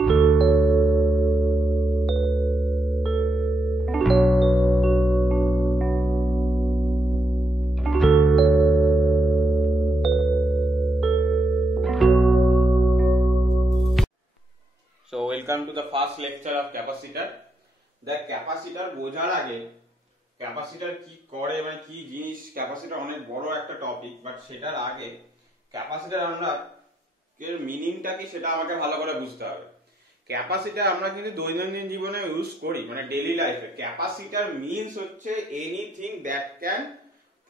Welcome to the first lecture of capacitor. দেখ capacitor বোঝার আগে ক্যাপাসিটর কি করে মানে কি জিনিস, ক্যাপাসিটর অনেক বড় একটা টপিক, বাট সেটার আগে ক্যাপাসিটর আমরা এর মিনিংটা কি সেটা আমাকে ভালো করে বুঝতে হবে। ক্যাপাসিটর আমরা কিন্তু দৈনন্দিন জীবনে ইউজ করি, মানে ডেইলি লাইফে। ক্যাপাসিটর মিন্স হচ্ছে এনিথিং দ্যাট ক্যান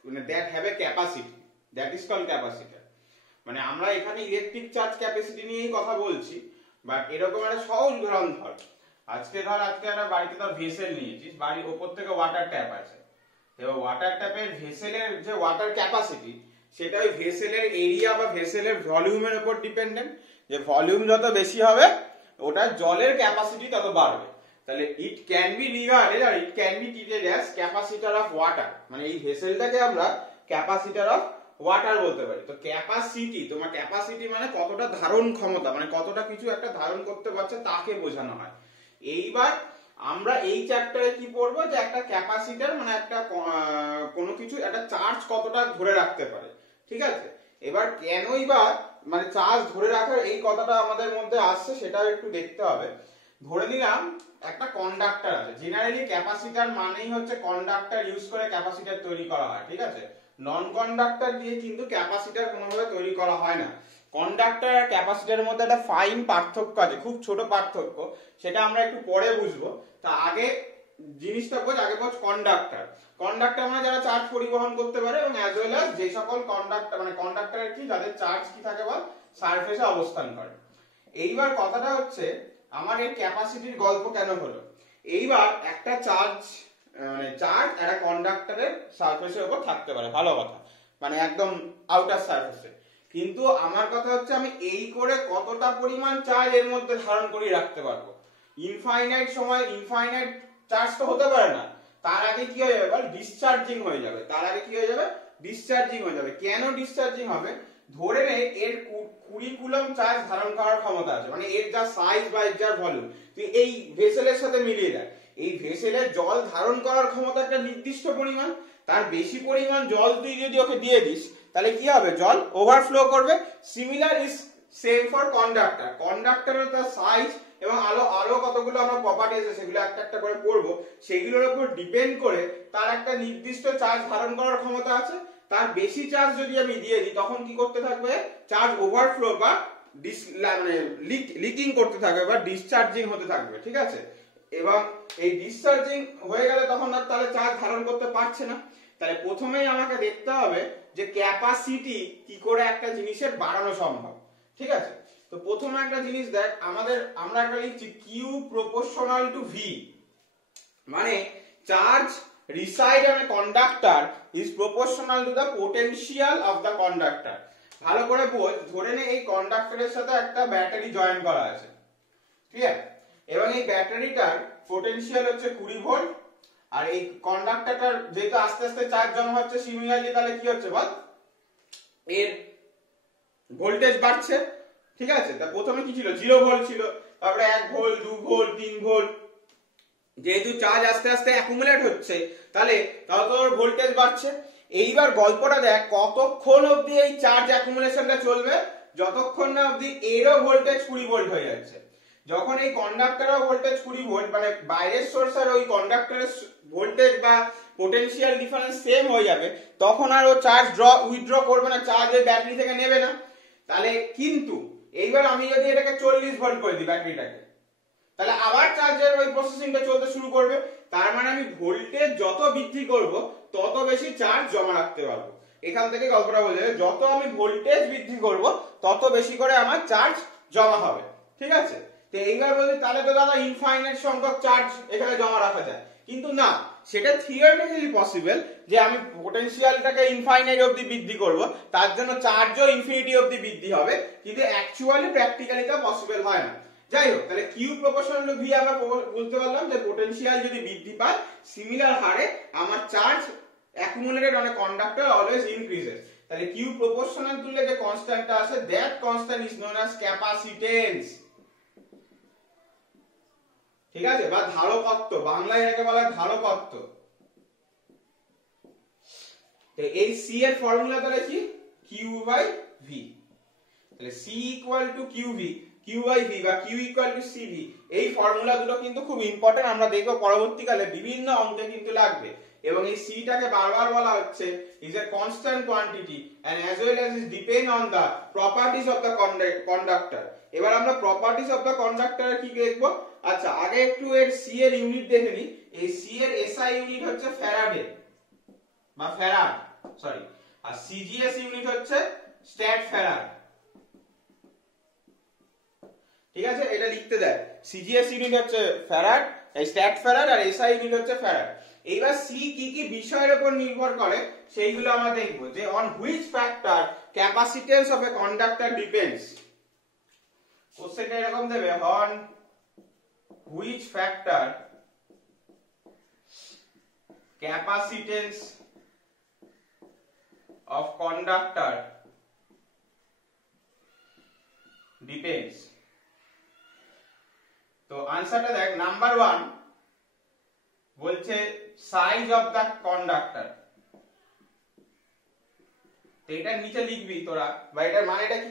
মানে that have a capacity, that is called capacitor. মানে আমরা এখানে ইলেকট্রিক চার্জ ক্যাপাসিটি নিয়েই কথা বলছি, বাট এরকম একটা সহজ উদাহরণ ধর। আজকে একটা বাড়িতে ধর ভেসেল নিয়েছিস, বাড়ির ওপর থেকে ওয়াটার ট্যাপ আছে, এবার ওয়াটার ট্যাপের ভেসেলের যে ওয়াটার ক্যাপাসিটি সেটা ওই ভেসেলের এরিয়া বা ভেসেলের ভলিউমের উপর ডিপেন্ডেন্ট। যে ভলিউম যত বেশি হবে ওটার জলের ক্যাপাসিটি তত বাড়বে। তাহলে ইট ক্যান বি রিগার্ডেড আর it can be treated as capacitor of water, মানে এই ভেসেলটাকে আমরা ক্যাপাসিটর অফ ওয়াটার বলতে পারি। তো ক্যাপাসিটি, তোমার ক্যাপাসিটি মানে কতটা ধারণ ক্ষমতা, মানে কতটা কিছু একটা ধারণ করতে পারছে তাকে বোঝানো হয়। এইবার আমরা এই চ্যাপ্টারে কি পড়বো, যে একটা ক্যাপাসিটর মানে একটা কোনো কিছু একটা চার্জ কতটা ধরে রাখতে পারে, ঠিক আছে। এবার কেনই বা মানে চার্জ ধরে রাখার এই কথাটা আমাদের মধ্যে আসছে সেটাও একটু দেখতে হবে। ধরে নিলাম একটা কন্ডাক্টর আছে, জেনারেলি ক্যাপাসিটর মানেই হচ্ছে কন্ডাক্টর ইউজ করে ক্যাপাসিটর তৈরি করা হয়, ঠিক আছে। নন কন্ডাক্টর দিয়ে কিন্তু ক্যাপাসিটর কোনোভাবে তৈরি করা হয় না। কন্ডাক্টর আর ক্যাপাসিটরের মধ্যে একটা ফাইন পার্থক্য আছে, খুব ছোট পার্থক্য, সেটা আমরা একটু পরে বুঝবো। তা আগে জিনিসটা বোঝ, আগে বোঝ কন্ডাক্টর। কন্ডাক্টর মানে যারা চার্জ পরিবহন করতে পারে, এবং অ্যাজ ওয়েল অ্যাজ যে সকল কন্ডাক্টর মানে কন্ডাক্টরের কি যাদের চার্জ কি থাকে বল সারফেসে অবস্থান করে। এইবার কথাটা হচ্ছে আমার এই ক্যাপাসিটির গল্প কেন হলো। এইবার একটা চার্জ মানে চার্জ একটা কন্ডাক্টরের সারফেসের উপর থাকতে পারে, ভালো কথা, মানে একদম আউটার সারফেসে। কিন্তু আমার কথা হচ্ছে আমি এই করে কতটা পরিমাণ চার্জ এর মধ্যে ধারণ করে রাখতে পারবো। ইনফাইনাইট সময় ইনফাইনাইট চার্জ তো হতে পারে না, তার আগে কি হয়ে যাবে বল ডিসচার্জিং হয়ে যাবে। তার আগে কি হয়ে যাবে ডিসচার্জিং হয়ে যাবে। কেন ডিসচার্জিং হবে, ধরে নে এর 20 কুলম চার্জ ধারণ করার ক্ষমতা আছে, মানে এর যা সাইজ বা এর যা ভলিউম তুই এই ভেসেলের সাথে মিলিয়ে দেখ। এই ভেসেলের জল ধারণ করার ক্ষমতা একটা নির্দিষ্ট পরিমাণ, তার বেশি পরিমাণ জল তুই যদি ওকে দিয়ে দিস তাহলে কি হবে, জল ওভারফ্লো করবে। Similar is same for conductor. কন্ডাক্টরের তার সাইজ এবং আলো কতগুলো আমরা প্রপার্টি আছে সেগুলো একটা একটা করে পড়বো, সেগুলোর উপর ডিপেন্ড করে তার একটা নির্দিষ্ট চার্জ ধারণ করার ক্ষমতা আছে। তার বেশি চার্জ যদি আমি দিয়ে দিই তখন কি করতে থাকবে, চার্জ ওভারফ্লো বা মানে লিকিং করতে থাকবে বা ডিসচার্জিং হতে থাকবে, ঠিক আছে। এবং এই ডিসচার্জিং হয়ে গেলে তখন আর তাহলে চার্জ ধারণ করতে পারছে না। তাহলে প্রথমেই আমাকে দেখতে হবে যে ক্যাপাসিটি কি করে একটা জিনিসের বাড়ানো সম্ভব, ঠিক আছে। তো প্রথমে একটা জিনিস দেখ, আমরা একটা লিখছি কিউ প্রপোর্শনাল টু ভি, মানে charge reside on a conductor is proportional to the potential of the conductor. ভালো করে বোঝ, ধরে নে এই কন্ডাক্টরের সাথে একটা ব্যাটারি জয়েন করা আছে, ঠিক আছে, এবং এই ব্যাটারিটার পোটেনশিয়াল হচ্ছে 20 ভোল্ট। আর এই কন্ডাক্টরটার যেহেতু আস্তে আস্তে চার্জ জমা হচ্ছে, সিমিলারলি তাহলে কি হচ্ছে বল এর ভোল্টেজ বাড়ছে, ঠিক আছে। তা প্রথমে কি ছিল 0 ভোল্ট ছিল, তারপরে 1 ভোল্ট 2 ভোল্ট 3 ভোল্ট। যেহেতু চার্জ আস্তে আস্তে অ্যাকুমুলেট হচ্ছে তাহলে তত ভোল্টেজ বাড়ছে। এইবার গল্পটা দেখ কতক্ষণ অবধি এই চার্জ অ্যাকুমুলেশনটা চলবে, যতক্ষণ না অবধি এরও ভোল্টেজ 20 ভোল্ট হয়ে যাচ্ছে। যখন এই কন্ডাক্টরের ভোল্টেজ 20 ভোল্ট মানে বাইরের সোর্স আর ওই কন্ডাক্টরের ভোল্টেজ বা পোটেনশিয়াল ডিফারেন্স সেম হয়ে যাবে, তখন আর ও চার্জ উইথড্র করবে না, চার্জ ওই ব্যাটারি থেকে নেবে না। তাহলে কিন্তু এইবার আমি যদি এটাকে 40 ভোল্ট করে দিই ব্যাটারিটাকে, তাহলে আবার চার্জের ওই প্রসেসিংটা চলতে শুরু করবে। তার মানে আমি ভোল্টেজ যত বৃদ্ধি করব তত বেশি চার্জ জমা রাখতে পারবো। এখান থেকে গল্পটা বোঝা যায়, যত আমি ভোল্টেজ বৃদ্ধি করব তত বেশি করে আমার চার্জ জমা হবে, ঠিক আছে। তো এইবার বলি তাহলে তো দাদা ইনফাইনাইট সংখ্যক চার্জ এখানে জমা রাখা যায়, কিন্তু না, সেটা থিওরিটিক্যালি পসিবল যে আমি পোটেনশিয়ালটাকে ইনফাইনাইট অবধি বৃদ্ধি করব, তার জন্য চার্জও ইনফিনিটি অবধি বৃদ্ধি হবে, কিন্তু অ্যাকচুয়ালি প্র্যাকটিক্যালি তা পসিবল হয় না। যাই হোক, তাহলে কিউ প্রপোর্শনাল টু ভি আমরা বলতে পারলাম যে পোটেনশিয়াল যদি বৃদ্ধি পায় সিমিলার হারে আমার charge accumulated on a conductor always increases. তাহলে কিউ প্রপোর্শনাল তুললে যে কনস্ট্যান্টটা আছে that constant is known as capacitance. ঠিক আছে, বা ধারকত্ব, বাংলায় এটাকে বলা হয় ধারকত্ব। তো এই সি এর ফর্মুলা তাহলে কি, কিউ বাই ভি। তাহলে C equal to Q V, Q by V বা Q equal to C V, এই ফর্মুলা দুটো কিন্তু খুব ইম্পর্টেন্ট, আমরা দেখব পরবর্তীকালে বিভিন্ন অঙ্কে কিন্তু লাগবে। এবং এই সিটাকে বারবার বলা হচ্ছে is a constant quantity and as well as is depend on the properties of the conductor। এবার আমরা properties of the conductor কি দেখব? আচ্ছা, আগে একটু এর সি এর ইউনিট দেখে নিই। এই সি এর এসআই ইউনিট হচ্ছে ফ্যারাডে বা ফ্যারাড, সরি, আর সিজিএস ইউনিট হচ্ছে স্ট্যাট ফ্যারাড। ঠিক আছে, এটা লিখতে দেয়, সিজিএস ইউনিট হচ্ছে ফ্যারাড, স্ট্যাট ফ্যারাড, আর এসআই ইউনিট হচ্ছে ফ্যারাড। এইবার সি কি কি বিষয়ের উপর নির্ভর করে সেইগুলো আমরা দেখব, যে on which factor capacitance of a conductor depends. কোশ্চেনটা এরকম দেবে, on which factor capacitance of conductor depends. তো আনসারটা দেখ, নাম্বার 1 বলছে সাইজ অফ দ্য কন্ডাক্টর। তো এটার নিচে লিখবি তোরা, বা এটার মানেটা কি,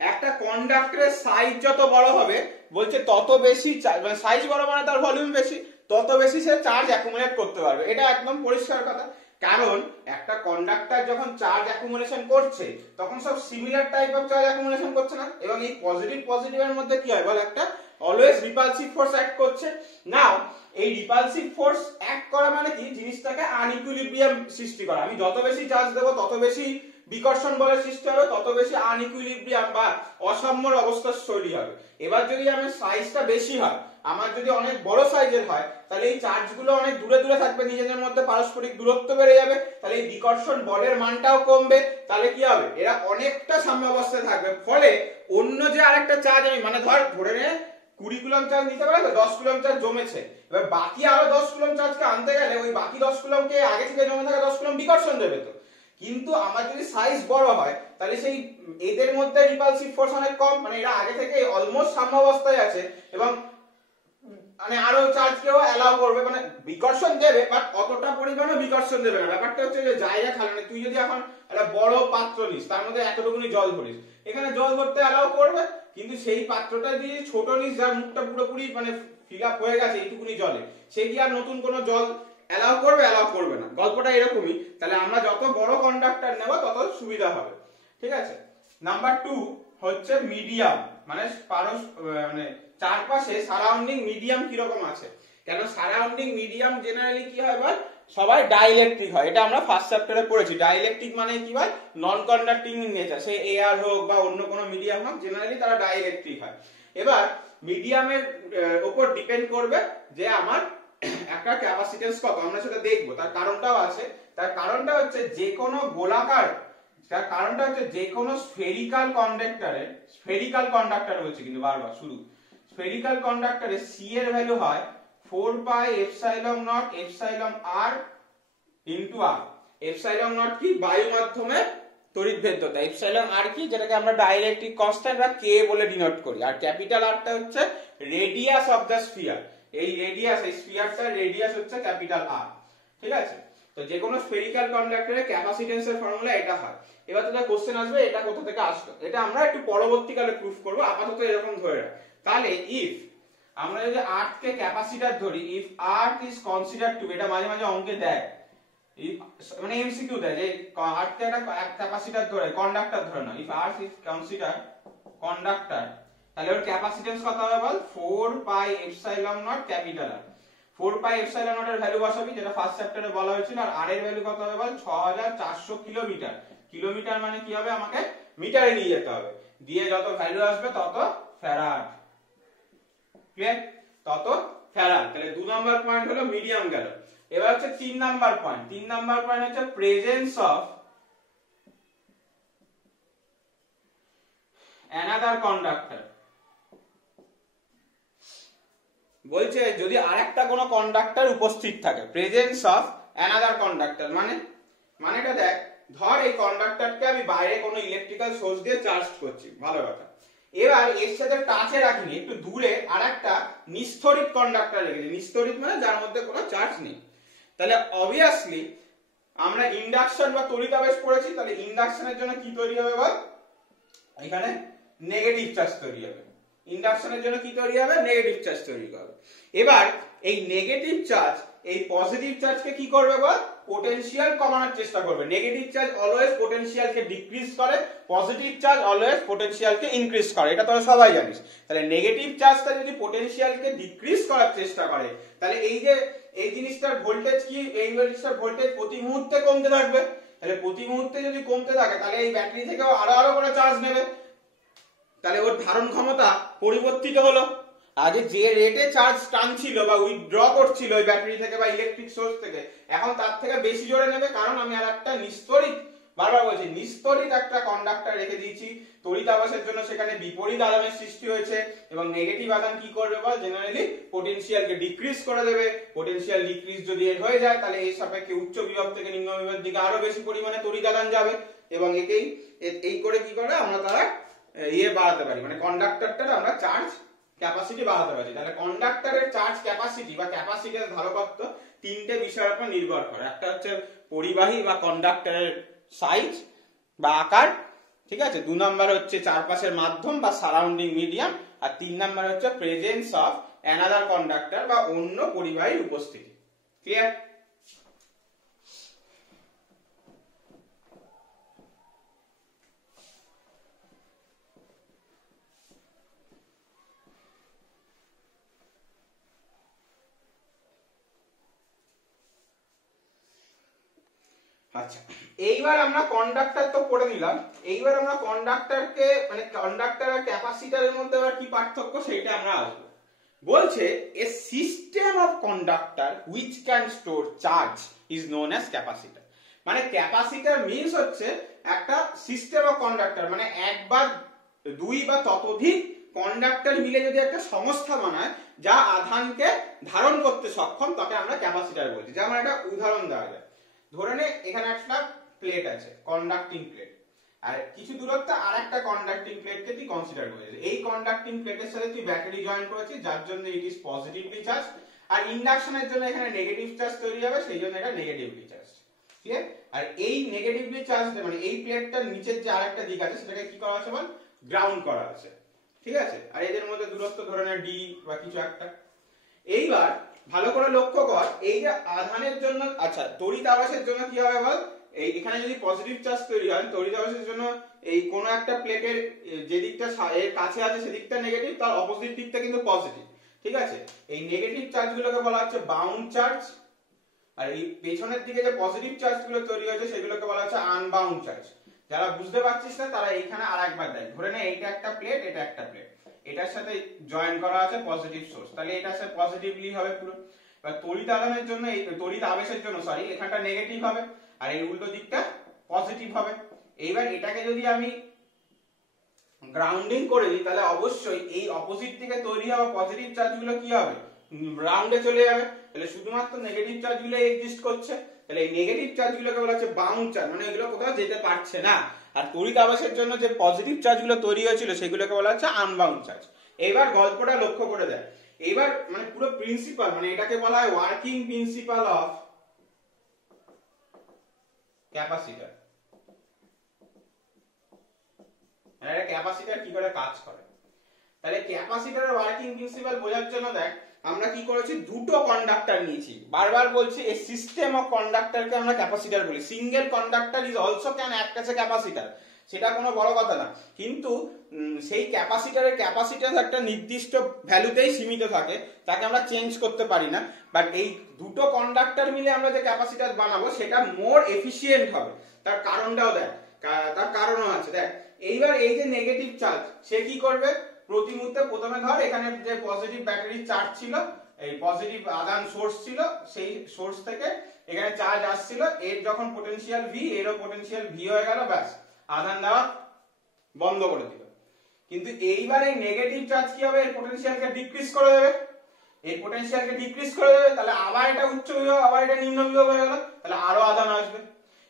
একটা কন্ডাক্টরের সাইজ যত বড় হবে বলছে তত বেশি, মানে সাইজ বড় মানে তার ভলিউম বেশি, তত বেশি সে চার্জ অ্যাকুমুলেট করতে পারবে। এটা একদম পরিষ্কার কথা, কারণ একটা কন্ডাক্টর যখন চার্জ অ্যাকুমুলেশন করছে তখন সব similar type of charge accumulation করছে না, এবং এই পজিটিভের মধ্যে কি হয় বল, একটা অলওয়েজ রিপালসিভ ফোর্স অ্যাক্ট করছে। নাও এই রিপালসিভ ফোর্স অ্যাক্ট করা মানে কি, জিনিসটাকে আনইকুইলিব্রিয়াম সৃষ্টি করা। আমি যত বেশি চার্জ দেবো তত বেশি বিকর্ষণ বলের সৃষ্টি হবে, তত বেশি আনইকুইলিব্রিয়াম বা অসাম্যর অবস্থা তৈরি হবে। এবার যদি আমার সাইজটা বেশি হয়, আমার যদি অনেক বড় সাইজের হয়, তাহলে এই চার্জগুলো অনেক দূরে দূরে থাকবে, নিজেদের মধ্যে পারস্পরিক দূরত্ব বেড়ে যাবে, তাহলে এই বিকর্ষণ বলের মানটাও কমবে। তাহলে কি হবে, এরা অনেকটা সাম্য অবস্থায় থাকবে, ফলে অন্য যে আরেকটা চার্জ আমি, মানে ধরে নে 20 কুলম্ব চার্জ নিতে পারে, 10 কুলম্ব চার্জ জমেছে, এবার বাকি আরো 10 কুলম্ব চার্জকে আনতে গেলে ওই বাকি 10 কুলম্বকে আগে থেকে জমে থাকা 10 কুলম্ব বিকর্ষণ দেবে। তো কিন্তু আমার যদি সাইজ বড় হয় তাহলে সেই এদের মধ্যে রিপালসিভ ফোর্স অনেক কম, মানে এরা আগে থেকে অলমোস্ট সাম্য অবস্থায় আছে, এবং মানে আরো চার্জকেও অ্যালাউ করবে, মানে বিকর্ষণ দেবে বাট অতটা পরিমাণে বিকর্ষণ দেবে না। ব্যাপারটা হচ্ছে যে জায়গা খালি, মানে তুই যদি এখন একটা বড় পাত্র নিস, তার মধ্যে এতটুকুনি জল ভরিস, এখানে জল ভরতে অ্যালাউ করবে, কিন্তু সেই পাত্রটা দিয়ে ছোট নিস যার মুখটা পুরোপুরি মানে ফিল আপ হয়ে গেছে এইটুকুনি জলে, সেই দিয়ে আর নতুন কোনো জল অ্যালাউ করবে না। গল্পটা এরকমই। তাহলে আমরা যত বড় কন্ডাক্টর নেব তত সুবিধা হবে। ঠিক আছে, নাম্বার 2 হচ্ছে মিডিয়াম, মানে মানে চারপাশে সারাউন্ডিং মিডিয়াম কিরকম আছে। কেন সারাউন্ডিং মিডিয়াম জেনারেলি কি হয় বল, সবাই ডাইইলেকট্রিক হয়। এটা আমরা ফার্স্ট চ্যাপ্টারে পড়েছি। ডাইইলেকট্রিক মানে কি হয়, নন কন্ডাক্টিং ইন নেচার, সে এয়ার হোক বা অন্য কোনো মিডিয়াম হোক, জেনারেলি তারা ডাইইলেকট্রিক হয়। এবার মিডিয়ামের উপর ডিপেন্ড করবে যে আমার একটা ক্যাপাসিটেন্স কত, আমরা সেটা দেখবো। তার কারণটাও আছে, তার কারণটা হচ্ছে যে কোনো গোলাকার, তার কারণটা হচ্ছে যে কোনো স্ফেরিক্যাল কন্ডাক্টর বলছে কিন্তু বারবার শুরু, স্ফেরিক্যাল কন্ডাক্টরে সি এর ভ্যালু হয় 4 pi epsilon naught epsilon R into R. Epsilon naught কি, বায়ু মাধ্যমে তড়িৎভেদ্যতা, এপসাইলন আর কি, যেটাকে আমরা ডাইইলেকট্রিক কনস্ট্যান্ট বা কে বলে ডিনোট করি, আর ক্যাপিটাল আরটা হচ্ছে রেডিয়াস অফ দ্য স্ফিয়ার। এই রেডিয়াস, এই স্ফিয়ারটার রেডিয়াস হচ্ছে ক্যাপিটাল আর। ঠিক আছে, তো যে কোনো স্ফেরিক্যাল কন্ডাক্টরের ক্যাপাসিটেন্সের ফর্মুলা এটা হয়। এবার তোদের কোশ্চেন আসবে এটা কোথা থেকে আসলো, এটা আমরা একটু পরবর্তীকালে প্রুফ করব, আপাতত এরকম ধরে রাখ। তাহলে ইফ আমরা যদি আর্থ কে ক্যাপাসিটর ধরি, ইফ আর্থ ইজ কনসিডারড টু, এটা মাঝে মাঝে অঙ্কে দেয়, মানে এমসিকিউ দেয় যে আর্থ কে একটা ক্যাপাসিটর ধরে, কন্ডাক্টর ধরে না, if earth is considered conductor, তাহলে ওর ক্যাপাসিটেন্স কত হবে বল, 4 pi epsilon naught capital R. 4 pi epsilon naught এর ভ্যালু বসাবি, যেটা ফার্স্ট চ্যাপ্টারে বলা হয়েছিল, আর আর এর ভ্যালু কত হবে বল, 6400 কিলোমিটার। কিলোমিটার মানে কি হবে, আমাকে মিটারে নিয়ে যেতে হবে, দিয়ে যত ভ্যালু আসবে তত ফ্যারাড। ক্লিয়ার, তত ফ্যারাড। তাহলে 2 নাম্বার পয়েন্ট হলো মিডিয়াম গেল। এবার হচ্ছে 3 নাম্বার পয়েন্ট। 3 নাম্বার পয়েন্ট হচ্ছে প্রেজেন্স অফ অ্যানাদার কন্ডাক্টর। বলছে যদি আরেকটা কোনো কন্ডাক্টর উপস্থিত থাকে, প্রেজেন্স অফ অ্যানাদার কন্ডাক্টর মানেটা দেখ, ধর এই কন্ডাক্টরকে আমি বাইরে কোনো ইলেকট্রিক্যাল সোর্স দিয়ে চার্জ করছি, ভালো কথা। এবার এর সাথে টাচে রাখিনি, একটু দূরে আরেকটা নিস্তড়িত কন্ডাক্টর রেখেছি। নিস্তড়িত মানে যার মধ্যে কোনো চার্জ নেই। তাহলে অবভিয়াসলি আমরা ইন্ডাকশন বা তড়িতাবেশ পড়েছি, তাহলে ইন্ডাকশনের জন্য কি তৈরি হবে বল, এখানে নেগেটিভ চার্জ তৈরি হবে। ইন্ডাকশনের জন্য কি তৈরি হবে, নেগেটিভ চার্জ তৈরি হবে। এবার এই নেগেটিভ চার্জ এই পজিটিভ চার্জকে কি করবে বল, পোটেনশিয়াল কমানোর চেষ্টা করবে। নেগেটিভ চার্জ অলওয়েজ পোটেনশিয়ালকে ডিক্রিজ করে, পজিটিভ চার্জ অলওয়েজ পোটেনশিয়ালকে ইনক্রিজ করে, এটা তোরা সবাই জানিস। তাহলে নেগেটিভ চার্জটা যদি পোটেনশিয়ালকে ডিক্রিজ করার চেষ্টা করে, তাহলে এই যে এই জিনিসটার ভোল্টেজ কি, এই জিনিসটার ভোল্টেজ প্রতি মুহূর্তে কমতে থাকবে। তাহলে প্রতি মুহূর্তে যদি কমতে থাকে, তাহলে এই ব্যাটারি থেকেও আরো করে চার্জ নেবে, তাহলে ওর ধারণ ক্ষমতা পরিবর্তিত হলো। আগে যে রেটে চার্জ টানছিল বা উইথড্র করছিল ওই ব্যাটারি থেকে বা ইলেকট্রিক সোর্স থেকে, এখন তার থেকে বেশি জোরে নেবে, কারণ আমি আর একটা নিস্তড়িত, বারবার বলছি নিস্তড়িত একটা কন্ডাক্টর রেখে দিয়েছি। তড়িৎ আবেশের জন্য সেখানে বিপরীত আধানের সৃষ্টি হয়েছে, এবং নেগেটিভ আধান কি করবে বল, জেনারেলি পোটেনশিয়ালকে ডিক্রিজ করে দেবে। পোটেনশিয়াল ডিক্রিজ যদি হয়ে যায়, তাহলে এই সাপেক্ষে উচ্চ বিভব থেকে নিম্ন বিভবের দিকে আরো বেশি পরিমাণে তড়িৎ আধান যাবে, এবং একেই এই করে কি করে আমরা তারা বাড়াতে পারি, মানে কন্ডাক্টরটার আমরা চার্জ ক্যাপাসিটি বাড়াতে পারি। তাহলে কন্ডাক্টরের চার্জ ক্যাপাসিটি বা ক্যাপাসিটির ধারকত্ব তিনটে বিষয়ের উপর নির্ভর করে। একটা হচ্ছে পরিবাহী বা কন্ডাক্টরের সাইজ বা আকার, ঠিক আছে, 2 নাম্বার হচ্ছে চারপাশের মাধ্যম বা সারাউন্ডিং মিডিয়াম, আর 3 নাম্বার হচ্ছে প্রেজেন্স অফ অ্যানাদার কন্ডাক্টর বা অন্য পরিবাহীর উপস্থিতি। ক্লিয়ার? আচ্ছা, এইবার আমরা কন্ডাক্টর তো পড়ে নিলাম। এইবার আমরা কন্ডাক্টরকে মানে কন্ডাক্টর আর ক্যাপাসিটরের মধ্যে আবার কি পার্থক্য সেটা আমরা আসবো। বলছে a system of conductor which can store charge is known as capacitor. মানে ক্যাপাসিটর মিন্স হচ্ছে একটা সিস্টেম অফ কন্ডাক্টর, মানে এক বা দুই বা ততোধিক কন্ডাক্টর মিলে যদি একটা সংস্থা বানায় যা আধানকে ধারণ করতে সক্ষম, তাকে আমরা ক্যাপাসিটর বলছি। যেমন একটা উদাহরণ দেওয়া যায়, ধরে নে এখানে একটা প্লেট আছে, কন্ডাক্টিং প্লেট, আর কিছু দূরত্বে আর একটা কন্ডাক্টিং প্লেটকে তুই কনসিডার করেছিস। এই কন্ডাক্টিং প্লেটের সাথে তুই ব্যাটারি জয়েন করেছিস, যার জন্য ইট ইজ পজিটিভলি চার্জ, আর ইন্ডাকশনের জন্য এখানে নেগেটিভ চার্জ তৈরি হবে, সেই জন্য এটা নেগেটিভলি চার্জ। ঠিক আছে? আর এই নেগেটিভলি চার্জ মানে এই প্লেটটার নিচের যে আরেকটা দিক আছে সেটাকে কি করা আছে বল, গ্রাউন্ড করা আছে। ঠিক আছে? আর এদের মধ্যে দূরত্ব ধরে নে ডি বা কিছু একটা। এইবার ভালো করে লক্ষ্য কর, এই যে আধানের জন্য, আচ্ছা তড়িৎ আবেশের জন্য কি হবে বল, এই এখানে যদি পজিটিভ চার্জ তৈরি হয়, তড়িৎ আবেশের জন্য এই কোন একটা প্লেটের যে দিকটা এর কাছে আছে সেদিকটা নেগেটিভ, তার অপোজিট দিকটা কিন্তু পজিটিভ। ঠিক আছে? এই নেগেটিভ চার্জগুলোকে বলা হচ্ছে বাউন্ড চার্জ, আর এই পেছনের দিকে যে পজিটিভ চার্জগুলো তৈরি হয়েছে সেগুলোকে বলা হচ্ছে আনবাউন্ড চার্জ। যারা বুঝতে পারছিস না তারা এইখানে আরেকবার দেখ, ধরে নে এইটা একটা প্লেট, এটা একটা প্লেট, এটার সাথে জয়েন করা আছে পজিটিভ সোর্স, তাহলে এটার সাথে পজিটিভলি হবে পুরো। এবার তড়িৎ আধানের জন্য এই তড়িৎ আবেশের জন্য সরি এখানটা নেগেটিভ হবে, আর এই উল্টো দিকটা পজিটিভ হবে। এইবার এটাকে যদি আমি গ্রাউন্ডিং করে দিই, তাহলে অবশ্যই এই অপোজিট দিকে তৈরি হওয়া পজিটিভ চার্জগুলো কি হবে, গ্রাউন্ডে চলে যাবে। তাহলে শুধুমাত্র নেগেটিভ চার্জগুলো এক্সিস্ট করছে, তাহলে এই নেগেটিভ চার্জগুলোকে বলা হচ্ছে বাউন্ড চার্জ, মানে এগুলো কোথাও যেতে পারছে না। আর তড়িৎ আবেশের জন্য যে পজিটিভ চার্জগুলো তৈরি হয়েছিল সেগুলোকে বলা হচ্ছে আনবাউন্ড চার্জ। এবার গল্পটা লক্ষ্য করে দেয়, এবার মানে পুরো প্রিন্সিপাল, মানে এটাকে বলা হয় ওয়ার্কিং প্রিন্সিপাল অফ ক্যাপাসিটর। মানে একটা ক্যাপাসিটর কি করে কাজ করে। তাহলে ক্যাপাসিটরের ওয়ার্কিং প্রিন্সিপাল বোঝার জন্য দেখ আমরা কি করেছি, দুটো কন্ডাক্টর নিয়েছি। বারবার বলছি এই সিস্টেম অফ কন্ডাক্টরকে আমরা ক্যাপাসিটর বলি। Single conductor is also can act as a capacitor, সেটা কোনো বড় কথা না, কিন্তু সেই ক্যাপাসিটরের ক্যাপাসিট্যান্স একটা নির্দিষ্ট ভ্যালুতেই সীমিত থাকে, তাকে আমরা চেঞ্জ করতে পারি না। বাট এই দুটো কন্ডাক্টর মিলে আমরা যে ক্যাপাসিটর বানাবো সেটা মোর এফিশিয়েন্ট হবে। তার কারণটাও দেখ, তার কারণও আছে দেখ। এইবার এই যে নেগেটিভ চার্জ সে কি করবে, প্রতি মুহূর্তে প্রথমে ধর এখানে যে পজিটিভ ব্যাটারি চার্জ ছিল, এই পজিটিভ আধান সোর্স ছিল, সেই সোর্স থেকে এখানে চার্জ আসছিল, এর যখন পোটেনশিয়াল ভি, এরও পোটেনশিয়াল ভি হয়ে গেল, ব্যাস আধান দেওয়া বন্ধ করে দিল। কিন্তু এইবার এই নেগেটিভ চার্জ কি হবে, এর পোটেনশিয়ালকে ডিক্রিজ করে দেবে, এই পোটেনশিয়ালকে ডিক্রিজ করে দেবে, তাহলে আবার এটা উচ্চ বিভব, আবার এটা নিম্ন বিভব হয়ে গেল, তাহলে আরো আধান আসবে।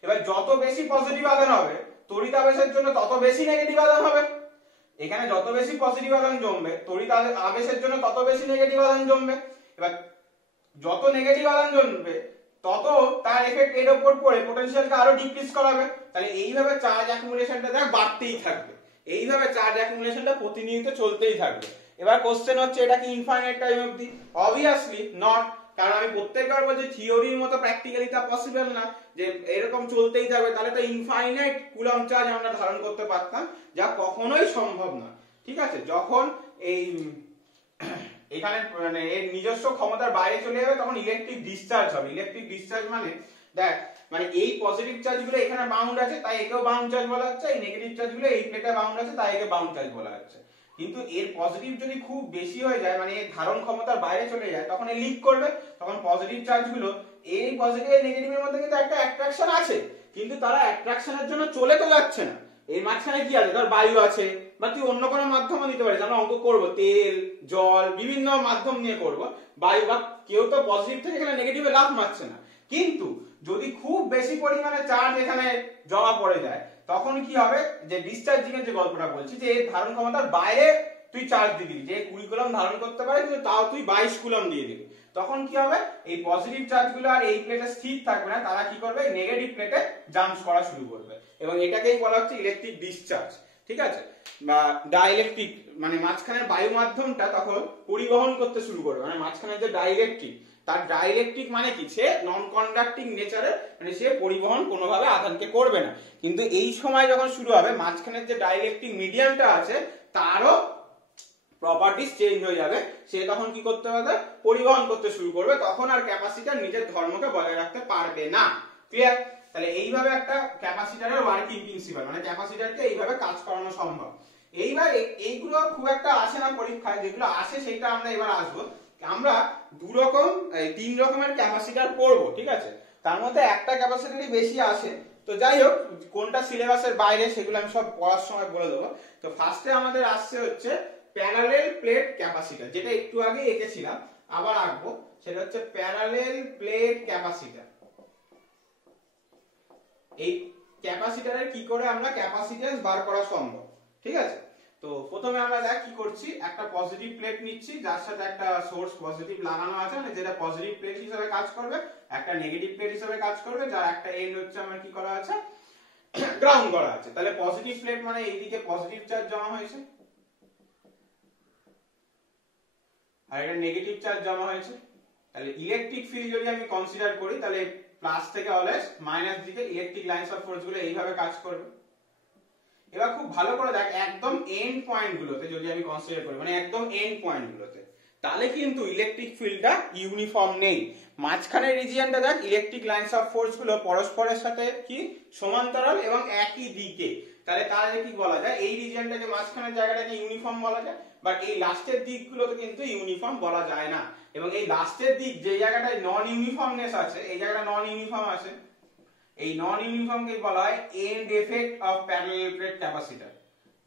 এবার যত বেশি পজিটিভ আধান হবে তড়িৎ আবেশের জন্য তত বেশি নেগেটিভ আধান হবে, এখানে যত বেশি পজিটিভ আধান জমবে তড়িৎ আবেশের জন্য তত বেশি নেগেটিভ আধান জমবে। এবার যত নেগেটিভ আধান জমবে তত তার এফেক্ট এর উপর পড়ে পোটেনশিয়ালকে আরো ডিক্রিজ করাবে। তাহলে এইভাবে চার্জ অ্যাকুমুলেশনটা দেখ বাড়তেই থাকবে, এইভাবে চার্জ অ্যাকুমুলেশনটা প্রতিনিয়ত চলতেই থাকবে। এবার কোশ্চেন হচ্ছে এটা কি ইনফাইনাইট টাইম অবধি? অবভিয়াসলি নট, কারণ আমি প্রত্যেকবার বলছি থিওরির মতো প্র্যাকটিক্যালি তা পসিবল না যে এরকম চলতেই থাকবে, তাহলে তো ইনফাইনাইট কুলম্ব চার্জ আমরা ধারণ করতে পারতাম, যা কখনোই সম্ভব না। ঠিক আছে, যখন এই এখানে মানে এর নিজস্ব ক্ষমতার বাইরে চলে যাবে তখন ইলেকট্রিক ডিসচার্জ হবে। ইলেকট্রিক ডিসচার্জ মানে দেখ মানে এই পজিটিভ চার্জগুলো এখানে বাউন্ড আছে তাই একেও বাউন্ড চার্জ বলা হচ্ছে, এই নেগেটিভ চার্জগুলো এই প্লেটে বাউন্ড আছে তাই একে বাউন্ড চার্জ বলা হচ্ছে। কিন্তু এর পজিটিভ যদি খুব বেশি হয়ে যায় মানে এর ধারণ ক্ষমতার বাইরে চলে যায় তখন এ লিক করবে, তখন পজিটিভ চার্জগুলো এই পজিটিভ আর নেগেটিভের মধ্যে কিন্তু একটা অ্যাট্রাকশন আছে, কিন্তু তারা অ্যাট্রাকশনের জন্য চলে তো যাচ্ছে না। এর মাঝখানে কি আছে, ধর বায়ু আছে বা তুই অন্য কোনো মাধ্যমও দিতে পারিস, আমরা অঙ্ক করবো তেল জল বিভিন্ন মাধ্যম নিয়ে করব, বায়ু বা কেউ তো পজিটিভ থেকে এখানে নেগেটিভে লাফ মারছে না। কিন্তু যদি খুব বেশি পরিমাণে চার্জ এখানে জমা পড়ে যায় তখন কি হবে, যে ডিসচার্জিং এর যে গল্পটা বলছি যে এর ধারণ ক্ষমতার বাইরে তুই চার্জ দিয়ে দিবি, যে 20 কুলম্ব ধারণ করতে পারে কিন্তু তাও তুই 22 কুলম্ব দিয়ে দিবি, তখন কি হবে এই পজিটিভ চার্জগুলো আর এই প্লেটে স্থির থাকবে না, তারা কি করবে নেগেটিভ প্লেটে জাম্প করা শুরু করবে এবং এটাকেই বলা হচ্ছে ইলেকট্রিক ডিসচার্জ। ঠিক আছে, বা ডাইইলেকট্রিক মানে মাঝখানের বায়ু মাধ্যমটা তখন পরিবহন করতে শুরু করবে, মানে মাঝখানে যে ডাইইলেকট্রিক তার ডাইইলেকট্রিক মানে কি, সে নন কন্ডাক্টিং নেচারে, মানে সে পরিবহন কোনোভাবে আধানকে করবে না। কিন্তু এই সময় যখন শুরু হবে মাঝখানের যে ডাইইলেকট্রিক মিডিয়ামটা আছে তারও প্রপার্টিজ চেঞ্জ হয়ে যাবে, সে তখন কি করতে হবে পরিবহন করতে শুরু করবে, তখন আর ক্যাপাসিটর নিজের ধর্মকে বজায় রাখতে পারবে না। ক্লিয়ার? তাহলে এইভাবে একটা ক্যাপাসিটরের ওয়ার্কিং প্রিন্সিপাল, মানে ক্যাপাসিটরকে এইভাবে কাজ করানো সম্ভব। এইবার এইগুলো খুব একটা আসে না পরীক্ষায়, যেগুলো আসে সেটা আমরা এবার আসবো। আমরা তিন রকমের ক্যাপাসিটর পড়বো, ঠিক আছে, তার মধ্যে একটা ক্যাপাসিটরই বেশি আসে, তো যাই হোক কোনটা সিলেবাসের বাইরে সেগুলো আমি সব পড়ার সময় বলে দেবো। তো ফার্স্টে আমাদের আসছে হচ্ছে প্যারালেল প্লেট ক্যাপাসিটর, যেটা একটু আগে এঁকেছিলাম আবার আঁকবো, সেটা হচ্ছে প্যারালেল প্লেট ক্যাপাসিটর। এই ক্যাপাসিটরের কি করে আমরা ক্যাপাসিট্যান্স বার করা সম্ভব। ঠিক আছে, তো প্রথমে আমরা দেখ কি করছি, একটা পজিটিভ প্লেট নিচ্ছি যার সাথে একটা সোর্স পজিটিভ লাগানো আছে, মানে যেটা পজিটিভ প্লেট হিসেবে কাজ করবে, একটা নেগেটিভ প্লেট হিসেবে কাজ করবে, যার একটা এন্ড হচ্ছে আমার কি করা আছে গ্রাউন্ড করা আছে। তাহলে পজিটিভ প্লেট মানে এইদিকে পজিটিভ চার্জ জমা হয়েছে আর এটা নেগেটিভ চার্জ জমা হয়েছে। তাহলে ইলেকট্রিক ফিল্ড যদি আমি কনসিডার করি তাহলে প্লাস থেকে অলওয়েজ মাইনাস দিকে ইলেকট্রিক লাইনস অফ ফোর্স গুলো এইভাবে কাজ করবে। এবার খুব ভালো করে দেখ একদম এন্ড পয়েন্ট গুলোতে যদি আমি কনসিডার করি, মানে একদম এন্ড পয়েন্ট গুলোতে, তাহলে কিন্তু ইলেকট্রিক ফিল্ডটা ইউনিফর্ম নেই। মাঝখানের রিজিয়নটা দেখ ইলেকট্রিক লাইনস অফ ফোর্স গুলো পরস্পরের সাথে কি সমান্তরাল এবং একই দিকে, তাহলে তাহলে কি বলা যায় এই রিজিয়নটাকে মাঝখানের জায়গাটাকে ইউনিফর্ম বলা যায়, বাট এই লাস্টের দিকগুলোতে কিন্তু ইউনিফর্ম বলা যায় না। এবং এই লাস্টের দিক যে জায়গাটায় নন ইউনিফর্মনেস আছে, এই জায়গাটা নন ইউনিফর্ম আছে, এই নন ইউনিফর্মকে বলা হয় end effect of parallel plate capacitor.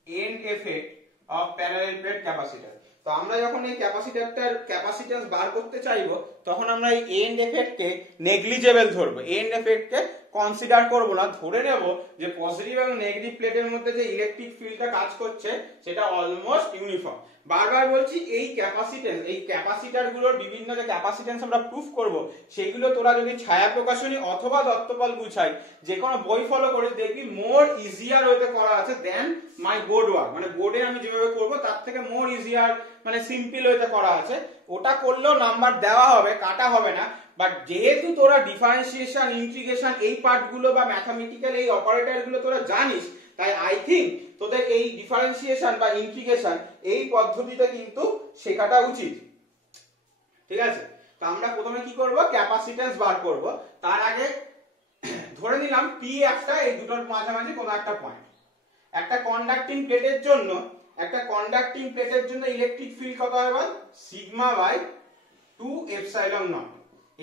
End effect of parallel plate capacitor. তো আমরা যখন এই ক্যাপাসিটরটার ক্যাপাসিট্যান্স বার করতে চাইবো তখন আমরা এই এন্ড এফেক্টকে নেগলিজেবল ধরবো, এন্ড এফেক্টকে কনসিডার করব না, ধরে নেব যে পজিটিভ এবং নেগেটিভ প্লেটের মধ্যে যে ইলেকট্রিক ফিল্ডটা কাজ করছে সেটা অলমোস্ট ইউনিফর্ম। বারবার বলছি এই ক্যাপাসিট্যান্স, এই ক্যাপাসিটরগুলোর বিভিন্ন যে ক্যাপাসিট্যান্স আমরা প্রুফ করব সেগুলো তোরা যদি ছায়া প্রকাশনী অথবা দত্তপাল গুছাই যে কোনো বই ফলো করে দেখবি মোর ইজিয়ার ওয়েতে করা আছে দেন মাই বোর্ড ওয়ার্ক, মানে বোর্ডে আমি যেভাবে করব তার থেকে মোর ইজিয়ার মানে সিম্পল ওয়েতে করা আছে, ওটা করলেও নাম্বার দেওয়া হবে, কাটা হবে না। বাট যেহেতু তোরা ডিফারেন্সিয়েশন ইন্টিগ্রেশন এই পার্টগুলো বা ম্যাথমেটিক্যাল এই অপারেটরগুলো তোরা জানিস, তাই আই থিঙ্ক তোদের এই ডিফারেন্সিয়েশন বা ইন্টিগ্রেশন এই পদ্ধতিতে কিন্তু শেখাটা উচিত। ঠিক আছে, তো আমরা প্রথমে কি করব ক্যাপাসিট্যান্স বার করব। তার আগে ধরে নিলাম পি একটা, এই দুটোর মাঝামাঝি কোনো একটা পয়েন্ট। একটা কন্ডাক্টিং প্লেটের জন্য ইলেকট্রিক ফিল্ড কত হয় বল, sigma by 2 epsilon naught.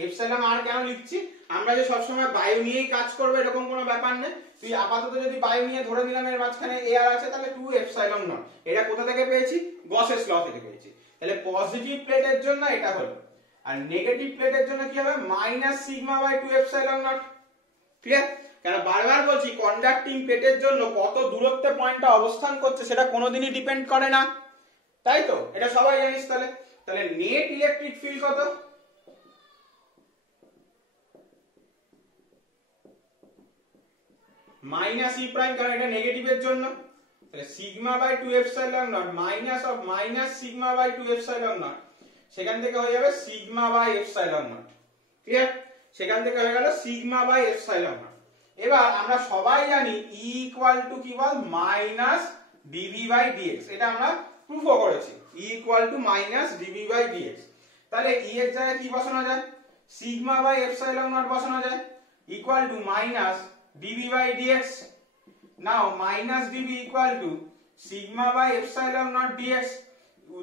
Epsilon R কেন লিখছি, আমরা যে সবসময় বায়ু নিয়েই কাজ করবে এরকম কোনো ব্যাপার নেই। তুই আপাতত যদি বায়ু নিয়ে ধরে নিলাম এর মাঝখানে এয়ার আছে তাহলে 2 এপসাইলন নট। এটা কোথা থেকে পেয়েছি, গসেস ল থেকে পেয়েছি। তাহলে পজিটিভ প্লেটের জন্য এটা হলো, আর নেগেটিভ প্লেটের জন্য কি হবে minus sigma by 2 epsilon naught. Clear? কেন বারবার বলছি কন্ডাক্টিং প্লেটের জন্য কত দূরত্বে পয়েন্টটা অবস্থান করছে সেটা কোনোদিনই ডিপেন্ড করে না, তাই তো? এটা সবাই জানিস। তাহলে তাহলে নেট ইলেকট্রিক ফিল্ড কত? মাইনাস ই প্রাইম, কারণ এটা নেগেটিভের জন্য। তাহলে sigma by 2 epsilon naught minus of minus sigma by 2 epsilon naught, সেখান থেকে হয়ে যাবে sigma by epsilon naught. Clear? সেখান থেকে হয়ে গেল সিগমা বাই এপসাইলন নট। এবার আমরা সবাই জানি E ইকুয়াল টু কি বল? Minus DV by DX. এটা আমরা প্রুফও করেছি, E equal to minus DV by DX. তাহলে E এর জায়গায় কি বসানো যায়? সিগমা বাই এপসাইলন নট বসানো যায়, equal to minus DV by dx. Now minus DV equal to sigma by epsilon naught dx.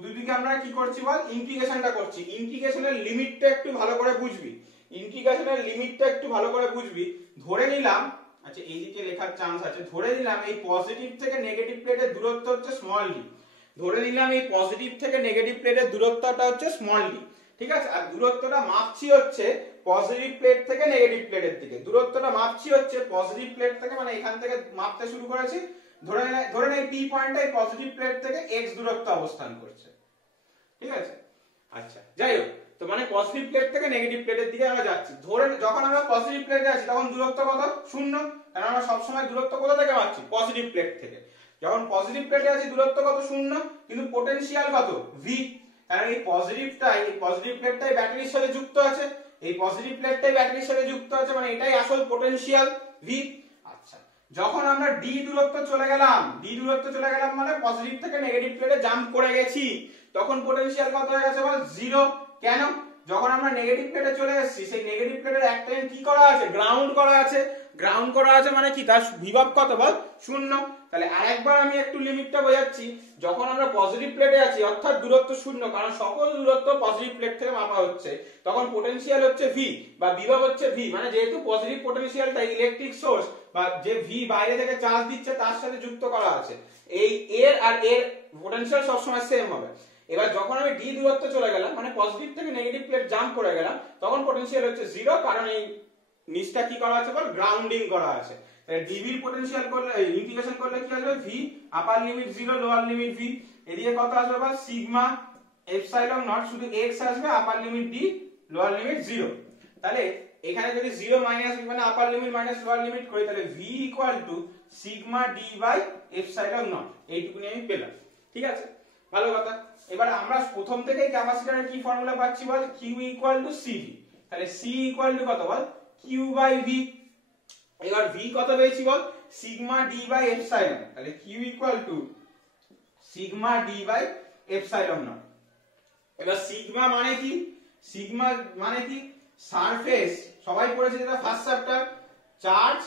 দুদিকে আমরা কি করছি বল? ইন্টিগ্রেশনটা করছি। ইন্টিগ্রেশনের লিমিটটা একটু ভালো করে বুঝবি, ইন্টিগ্রেশনের লিমিটটা একটু ভালো করে বুঝবি। ধরে নিলাম, আচ্ছা এইদিকে লেখার চান্স আছে, ধরে নিলাম এই পজিটিভ থেকে নেগেটিভ প্লেটের দূরত্ব হচ্ছে স্মল ডি। ধরে নিলাম এই পজিটিভ থেকে নেগেটিভ প্লেটের দূরত্বটা হচ্ছে স্মল ডি, ঠিক আছে? আর দূরত্বটা মাপছি হচ্ছে পজিটিভ প্লেট থেকে নেগেটিভ প্লেটের দিকে। দূরত্বটা মাপছি হচ্ছে পজিটিভ প্লেট থেকে, মানে এখান থেকে মাপতে শুরু করেছি। ধরে নেই পি পয়েন্টটা এই পজিটিভ প্লেট থেকে এক্স দূরত্ব অবস্থান করছে, ঠিক আছে? আচ্ছা যাই হোক, তো মানে পজিটিভ প্লেট থেকে নেগেটিভ প্লেটের দিকে আমরা যাচ্ছি। ধরে যখন আমরা পজিটিভ প্লেটে আছি তখন দূরত্ব কত? 0, কারণ আমরা সবসময় দূরত্ব কোথা থেকে মাপছি? পজিটিভ প্লেট থেকে। যখন পজিটিভ প্লেটে আছি দূরত্ব কত? 0, কিন্তু পোটেনশিয়াল কত? ভি। কারণ এই পজিটিভ প্লেটটাই ব্যাটারির সাথে যুক্ত আছে, এই পজিটিভ প্লেটটাই ব্যাটারির সাথে যুক্ত আছে, মানে এটাই আসল পোটেনশিয়াল ভি। আচ্ছা, যখন আমরা ডি দূরত্ব চলে গেলাম মানে পজিটিভ থেকে নেগেটিভ প্লেটে জাম্প করে গেছি, তখন পোটেনশিয়াল কত হয়ে গেছে বল? 0। কেন? যখন আমরা নেগেটিভ প্লেটে চলে এসেছি, সেই নেগেটিভ প্লেটের একটা এন্ড কি করা আছে? গ্রাউন্ড করা আছে। গ্রাউন্ড করা আছে মানে কি? তার বিভব কত বল? 0। তাহলে আরেকবার আমি একটু লিমিটটা বোঝাচ্ছি। যখন আমরা পজিটিভ প্লেটে আছি অর্থাৎ দূরত্ব 0, কারণ সকল দূরত্ব পজিটিভ প্লেট থেকে মাপা হচ্ছে, তখন পোটেনশিয়াল হচ্ছে ভি বা বিভব হচ্ছে ভি। মানে যেহেতু পজিটিভ পোটেনশিয়ালটা ইলেকট্রিক সোর্স বা যে ভি বাইরে থেকে চার্জ দিচ্ছে তার সাথে যুক্ত করা আছে, এই এর আর এর পোটেনশিয়াল সবসময় সেম হবে। এবার যখন আমি ডি দূরত্ব চলে গেলাম মানে পজিটিভ থেকে নেগেটিভ প্লেট জাম্প করে গেলাম, তখন পোটেনশিয়াল হচ্ছে 0, কারণ এই নিচটা কি করা আছে বল? গ্রাউন্ডিং করা আছে। তাহলে ডিভির পোটেনশিয়াল করলে ইন্টিগ্রেশন করলে কি আসবে? V upper limit 0 lower limit V. এদিকে কত আসবে বল? সিগমা এপসাইলন নট, শুধু x আসবে, upper limit D lower limit 0। তাহলে এখানে যদি 0 মাইনাস মানে upper limit minus lower limit করি, তাহলে v equal to sigma D by epsilon naught. এইটুকুনি আমি পেলাম, ঠিক আছে? ভালো কথা। এবার আমরা প্রথম থেকেই ক্যাপাসিটরের কি ফর্মুলা পাচ্ছি বল? q equal to cv। তাহলে c ইকুয়াল টু কত বল? q by v। এবার v কত পেয়েছি বল? Sigma d by epsilon. তাহলে q equal to sigma d by epsilon naught. এবার সিগমা মানে কি? সিগমা মানে কি? সারফেস, সবাই পড়েছে যেটা first chapter, charge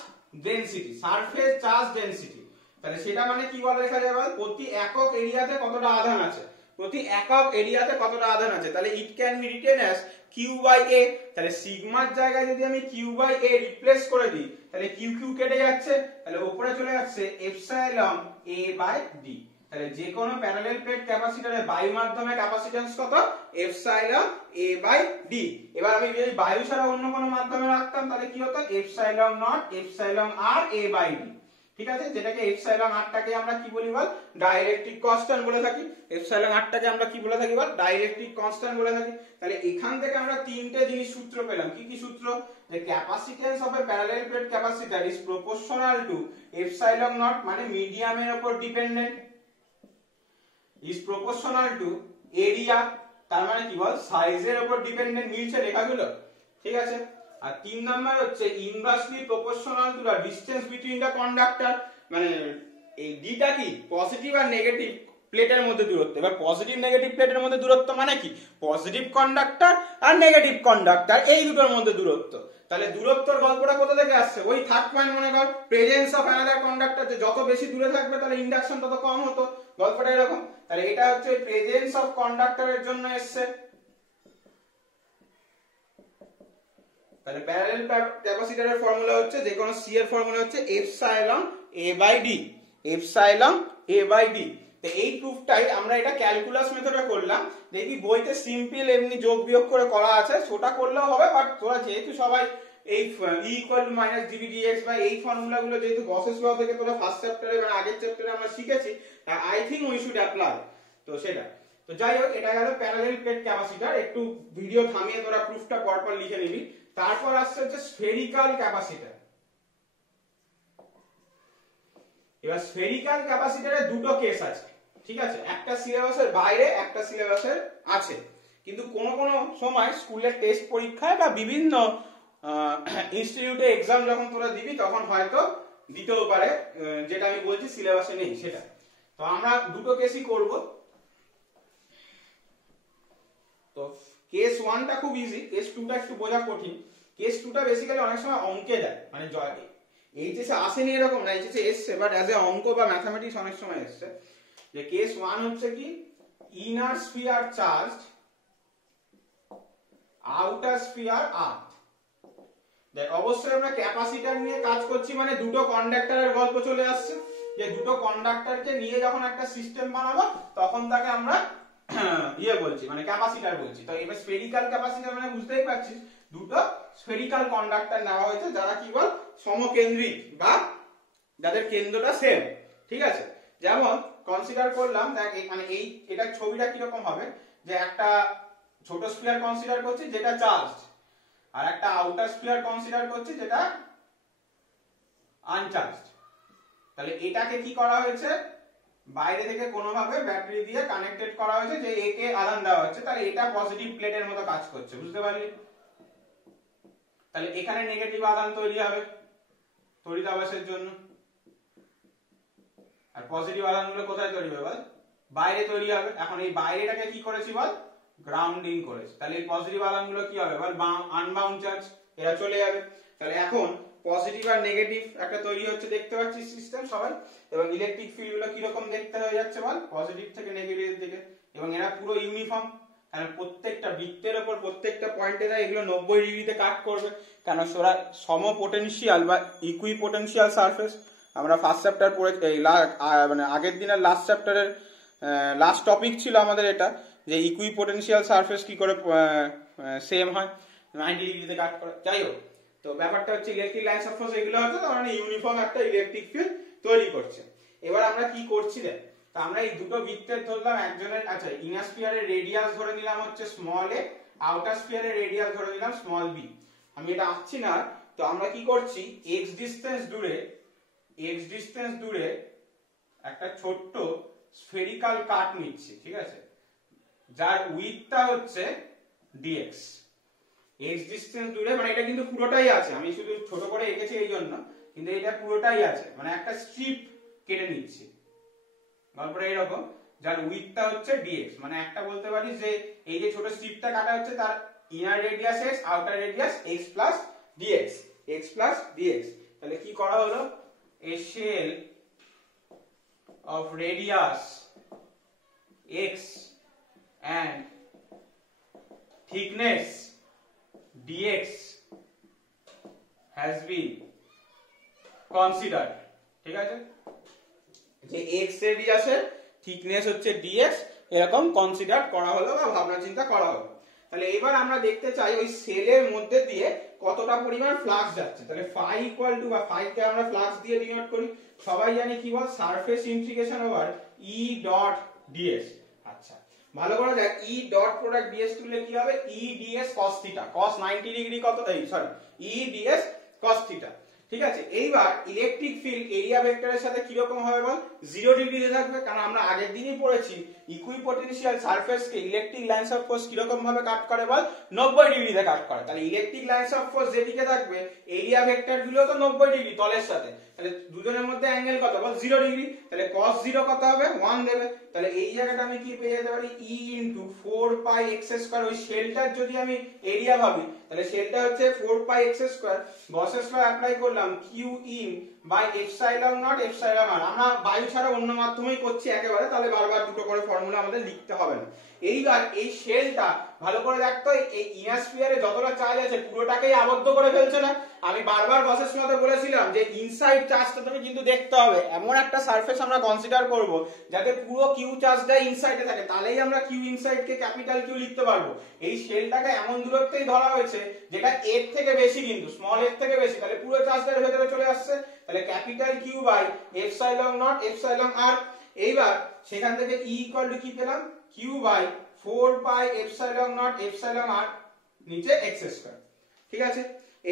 density, surface charge density. তাহলে সেটা মানে কি বলে লেখা যায় বল? প্রতি একক এরিয়াতে কতটা আধান আছে, প্রতি একক এরিয়াতে কতটা আধান আছে। তাহলে it can be written as q by a। তাহলে সিগমার জায়গায় যদি আমি q বাই a রিপ্লেস করে দিই, তাহলে q q কেটে যাচ্ছে, তাহলে উপরে চলে যাচ্ছে এপসাইলন a বাই d। তাহলে যে কোনো প্যারালাল প্লেট ক্যাপাসিটরে বায়ু মাধ্যমে ক্যাপাসিট্যান্স কত? Epsilon a by d। এবার আমি যদি বায়ু ছাড়া অন্য কোনো মাধ্যমে রাখতাম তাহলে কি হতো? Epsilon naught epsilon r a by d, ঠিক আছে? যেটাকে এপসাইলন r টাকে আমরা কি বলি বল? ডাইইলেকট্রিক কনস্ট্যান্ট বলে থাকি। এপসাইলন r টাকে আমরা কি বলে থাকি বল? ডাইইলেকট্রিক কনস্ট্যান্ট বলে থাকি। তাহলে এখান থেকে আমরা তিনটে জিনিস সূত্র পেলাম। কি কি সূত্র? যে capacitance of A parallel plate capacitor is proportional two epsilon not, মানে মিডিয়ামের উপর dependent, is proportional two area, তার মানে কি বল? সাইজের উপর ডিপেন্ডেন্ট। মিলছে লেখাগুলো? ঠিক আছে। আর 3 নাম্বার হচ্ছে inversely proportional to the distance between the conductor, মানে এই ডিটা কি? পজিটিভ আর নেগেটিভ প্লেটের মধ্যে দূরত্ব। এবার পজিটিভ নেগেটিভ প্লেটের মধ্যে দূরত্ব মানে কি? পজিটিভ কন্ডাক্টর আর নেগেটিভ কন্ডাক্টর, এই দুটোর মধ্যে দূরত্ব। তাহলে দূরত্বর গল্পটা কোথা থেকে আসছে? ওই থার্ড পয়েন্ট মনে কর, প্রেজেন্স অফ অ্যানাদার কন্ডাক্টর, যে যত বেশি দূরে থাকবে তাহলে ইন্ডাকশন তত কম হতো। গল্পটা এরকম। তাহলে এটা হচ্ছে প্রেজেন্স অফ কন্ডাক্টরের জন্য এসছে। তাহলে প্যারালাল ক্যাপাসিটরের ফর্মুলা হচ্ছে, যে কোনো c এর ফর্মুলা হচ্ছে epsilon a by d, epsilon a by d। তো এই প্রুফটাই আমরা এটা ক্যালকুলাস মেথডে করলাম। দেখি বইতে সিম্পল এমনি যোগ বিয়োগ করে করা আছে, সেটা করলেও হবে, বাট তোরা যেহেতু সবাই এই E=-dV/dx বা এই ফর্মুলাগুলো যেহেতু গসেস ল থেকে তোরা ফার্স্ট চ্যাপ্টারে মানে আগের চ্যাপ্টারে আমরা শিখেছি, I think we should apply. তো সেটা তো যাই হোক, এটা গেল প্যারালাল প্লেট ক্যাপাসিটর। একটু ভিডিও থামিয়ে তোরা প্রুফটা পরপর লিখে নিবি। তারপর আসছে হচ্ছে স্ফেরিক্যাল ক্যাপাসিটর। এবার স্ফেরিক্যাল ক্যাপাসিটরে দুটো কেস আছে, ঠিক আছে, একটা সিলেবাসের বাইরে একটা সিলেবাসের আছে। কিন্তু কোন কোন সময় স্কুলের টেস্ট পরীক্ষায় বা বিভিন্ন ইনস্টিটিউটে এক্সাম যখন তোরা দিবি তখন হয়তো দিতেও পারে, যেটা আমি বলছি সিলেবাসে নেই সেটা। তো আমরা দুটো কেসই করব। তো কেস 1টা খুব ইজি, কেস 2টা একটু বোঝা কঠিন। কেস 2টা বেসিক্যালি অনেক সময় অঙ্কে দেয়, মানে এইচএসে আসেনি এরকম না, এইচএসে এসছে বাট অ্যাজ এ অঙ্ক বা ম্যাথমেটিক্স অনেক সময় এসছে। যে কেস 1 হচ্ছে কি inner sphere charged, outer sphere earth. দেখ অবশ্যই আমরা ক্যাপাসিটর নিয়ে কাজ করছি, মানে দুটো কন্ডাক্টরের গল্প চলে আসছে, যে দুটো কন্ডাক্টরকে নিয়ে যখন একটা সিস্টেম বানাবো তখন তাকে আমরা বলছি, মানে ক্যাপাসিটর বলছি। তো এবার স্ফেরিক্যাল ক্যাপাসিটর মানে বুঝতেই পারছিস, দুটো স্ফেরিক্যাল কন্ডাক্টর নেওয়া হয়েছে যারা কি বল সমকেন্দ্রিক বা যাদের কেন্দ্রটা সেম, ঠিক আছে। যেমন কনসিডার করলাম, দেখ মানে এটা ছবিটা কিরকম হবে, যে একটা ছোট স্ফিয়ার কনসিডার করছি যেটা চার্জড, আর একটা আউটার স্ফিয়ার কনসিডার করছি যেটা আনচার্জড। তাহলে এটাকে কি করা হয়েছে, বাইরে থেকে কোনোভাবে ব্যাটারি দিয়ে কানেক্টেড করা হয়েছে, যে একে আদান দেওয়া হচ্ছে, তাহলে এটা পজিটিভ প্লেটের মতো কাজ করছে, বুঝতে পারলি। তাহলে এখানে নেগেটিভ আদান তৈরি হবে তড়িতাবেশের জন্য, আর পজিটিভ আদানগুলো কোথায় তৈরি হবে বল, বাইরে তৈরি হবে। এখন এই বাইরেটাকে কি করেছি বল, গ্রাউন্ডিং করেছি। তাহলে এই পজিটিভ আদানগুলো কি হবে বল, আনবাউন্ড চার্জ, এরা চলে যাবে। তাহলে এখন পজিটিভ আর নেগেটিভ একটা তৈরি হচ্ছে, দেখতে পাচ্ছিস সিস্টেম সবাই। এবং ইলেকট্রিক ফিল্ড গুলো কিরকম দেখতে হয়ে যাচ্ছে বল, পজিটিভ থেকে নেগেটিভের দিকে। এবং এরা পুরো ইউনিফর্ম, কারণ প্রত্যেকটা বৃত্তের উপর প্রত্যেকটা পয়েন্টে এগুলো 90 ডিগ্রিতে কাট করবে, কারণ ওরা সম পোটেনশিয়াল বা ইকুই পোটেনশিয়াল সারফেস। আমরা ফার্স্ট চ্যাপ্টার পড়ে মানে আগের দিনের লাস্ট চ্যাপ্টারের লাস্ট টপিক ছিল আমাদের এটা, যে ইকুই পোটেনশিয়াল সারফেস কি করে সেম হয়, 90 ডিগ্রিতে কাট করে। যাই হোক, তো ব্যাপারটা হচ্ছে ইলেকট্রিক লাইন অফ ফোর্স এগুলো হচ্ছে, তো মানে ইউনিফর্ম একটা ইলেকট্রিক ফিল্ড তৈরি করছে। এবার আমরা কি করছি রে, তো আমরা এই দুটো বৃত্তের ধরলাম একজনের, আচ্ছা ইনার স্ফিয়ারের রেডিয়াস ধরে নিলাম হচ্ছে স্মল এ, আউটার স্ফিয়ারের রেডিয়াস ধরে নিলাম স্মল বি। আমি এটা আঁকছি না। তো আমরা কি করছি, এক্স ডিসটেন্স দূরে একটা ছোট্ট স্ফেরিক্যাল কাট নিচ্ছি, ঠিক আছে, যার উইডথটা হচ্ছে dx। এক্স ডিসটেন্স দূরে, মানে এটা কিন্তু পুরোটাই আছে, আমি শুধু ছোট করে এঁকেছি এই জন্য, কিন্তু এটা পুরোটাই আছে, মানে একটা স্ট্রিপ কেটে নিচ্ছি গল্পটা এরকম, যার উইডথটা হচ্ছে dx। মানে একটা বলতে পারিস যে এই যে ছোট স্ট্রিপটা কাটা হচ্ছে তার inner radius x, outer radius x plus dx। তাহলে কি করা হলো, a shell of radius x and thickness dx has been considered, ঠিক আছে, যে x রেডিয়াসের থিকনেস হচ্ছে dx, এরকম কনসিডার করা হলো বা ভাবনা চিন্তা করা হলো। তাহলে এবার আমরা দেখতে চাই ওই সেলের মধ্যে দিয়ে কতটা পরিমাণ ফ্লাক্স যাচ্ছে। তাহলে ফাই ইকুয়াল টু, বা ফাই কে আমরা ফ্লাক্স দিয়ে ডিনোট করি, সবাই জানি কি বল, surface integration over E dot DS. আচ্ছা ভালো করে দেখ, ই ডট প্রোডাক্ট ডিএস তুললে কি হবে, ই ডিএস cos থিটা, cos 90 ডিগ্রি কত, ই ডিএস cos থিটা, ঠিক আছে। এইবার ইলেকট্রিক ফিল্ড এরিয়া ভেক্টরের সাথে কি রকম হবে বল, 0 ডিগ্রিতে থাকবে, কারণ আমরা আগের দিনই পড়েছি ইকুইপোটেনশিয়াল সারফেসকে ইলেকট্রিক লাইনস অফ ফোর্স কি রকম ভাবে কাট করে বল, 90 ডিগ্রিতে কাট করে। তাহলে ইলেকট্রিক লাইনস অফ ফোর্স যেদিকে থাকবে এরিয়া ভেক্টর গুলো তো 90 ডিগ্রি তলের সাথে, তাহলে দুজনের মধ্যে অ্যাঙ্গেল কত বল, 0 ডিগ্রি। তাহলে cos 0 কত হবে, 1 দেবে। তাহলে এই জায়গাটা আমি কি পেয়ে যেতে পারি, e into 4 pi x square. ওই শেলটার যদি আমি এরিয়া ভাবি, তাহলে শেলটা হচ্ছে 4 pi x square, Gauss's law apply করলাম, q in by epsilon naught epsilon r। আমরা বায়ু ছাড়া অন্য মাধ্যমেই করছি একেবারে, তাহলে বারবার দুটো করে ফর্মুলা আমাদের লিখতে হবে না। এইবার এই শেলটা ভালো করে দেখতো, এই ইনার স্ফিয়ারে যতটা চার্জ আছে পুরোটাকেই আবদ্ধ করে ফেলছে না। আমি বারবার বসের মধ্যে বলেছিলাম যে ইনসাইড চার্জটা তুমি কিন্তু দেখতে হবে, এমন একটা সারফেস আমরা কনসিডার করব যাতে পুরো কিউ চার্জটা ইনসাইডে থাকে, তাহলেই আমরা কিউ ইনসাইড কে ক্যাপিটাল কিউ লিখতে পারবো। এই শেলটাকে এমন দূরত্বেই ধরা হয়েছে যেটা এর থেকে বেশি, কিন্তু স্মল এর থেকে বেশি, তাহলে পুরো চার্জটা এর ভেতরে চলে আসছে, তাহলে capital Q by epsilon naught epsilon R. এইবার সেখান থেকে E ইকুয়াল টু কি পেলাম, Q by 4 pi epsilon naught epsilon R নিচে x স্কয়ার। ঠিক আছে,